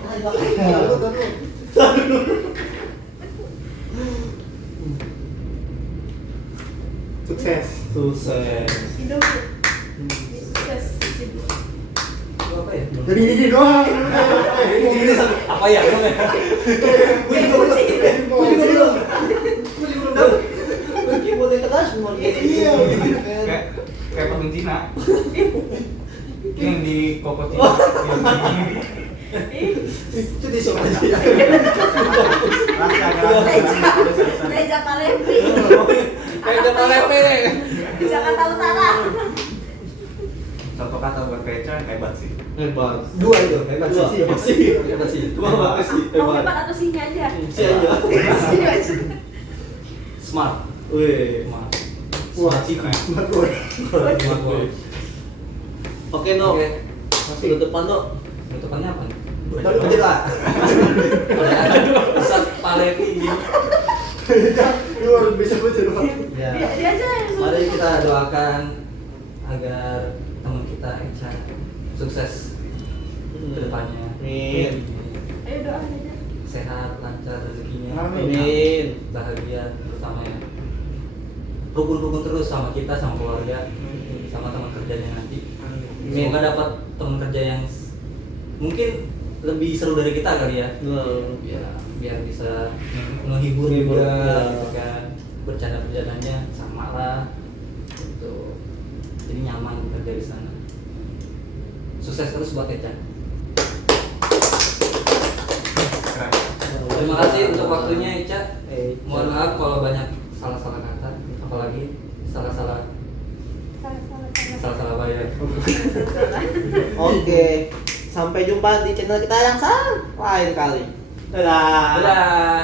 Sukses. Sukses. Indomie. Sukses. Apa ya? Jadi ini doang. Apa ya? Mungkin boleh kelas semua gitu. Iya. Kayak patung Cina. Yang di Koko Cina. Itu di soal aja. Reja Palempi. Kayak udah palepe. Jakarta Utara. Satu kata buat Peca hebat sih. Hebat. Dua itu, hebat Dua. sih. Hebat sih. Hebat sih. Cuma makasih. Mau Hebat. hebat atau sihnya aja? Si aja. Sih aja. Smart. Wih. Smart. Wah, Smart city. Smart boy. Smart boy. Oke, No. Oke. Masih ke depan, No. Penutupannya apa nih? Baru Jeda. Pusat palepi. Lu harus bisa baca doang. Ya. Dia aja yang suruh. Mari kita doakan agar teman kita Eca sukses ke depannya. Amin. Ayo doa aja. Sehat, lancar rezekinya. Amin. Bahagia terutama ya. Rukun-rukun terus sama kita, sama keluarga, sama teman kerjanya nanti. Semoga dapat teman kerja yang mungkin lebih seru dari kita kali ya. Biar bisa menghibur Menghibur, juga ya. gitu kan. Bercanda-bercandanya sama lah gitu. Jadi nyaman kerja di sana. Sukses terus buat Eca. Terima kasih untuk waktunya Eca. Mohon maaf kalau banyak salah-salah kata. apalagi salah-salah bayar. Oke, sampai jumpa di channel kita yang lain kali. Dadah. Dadah.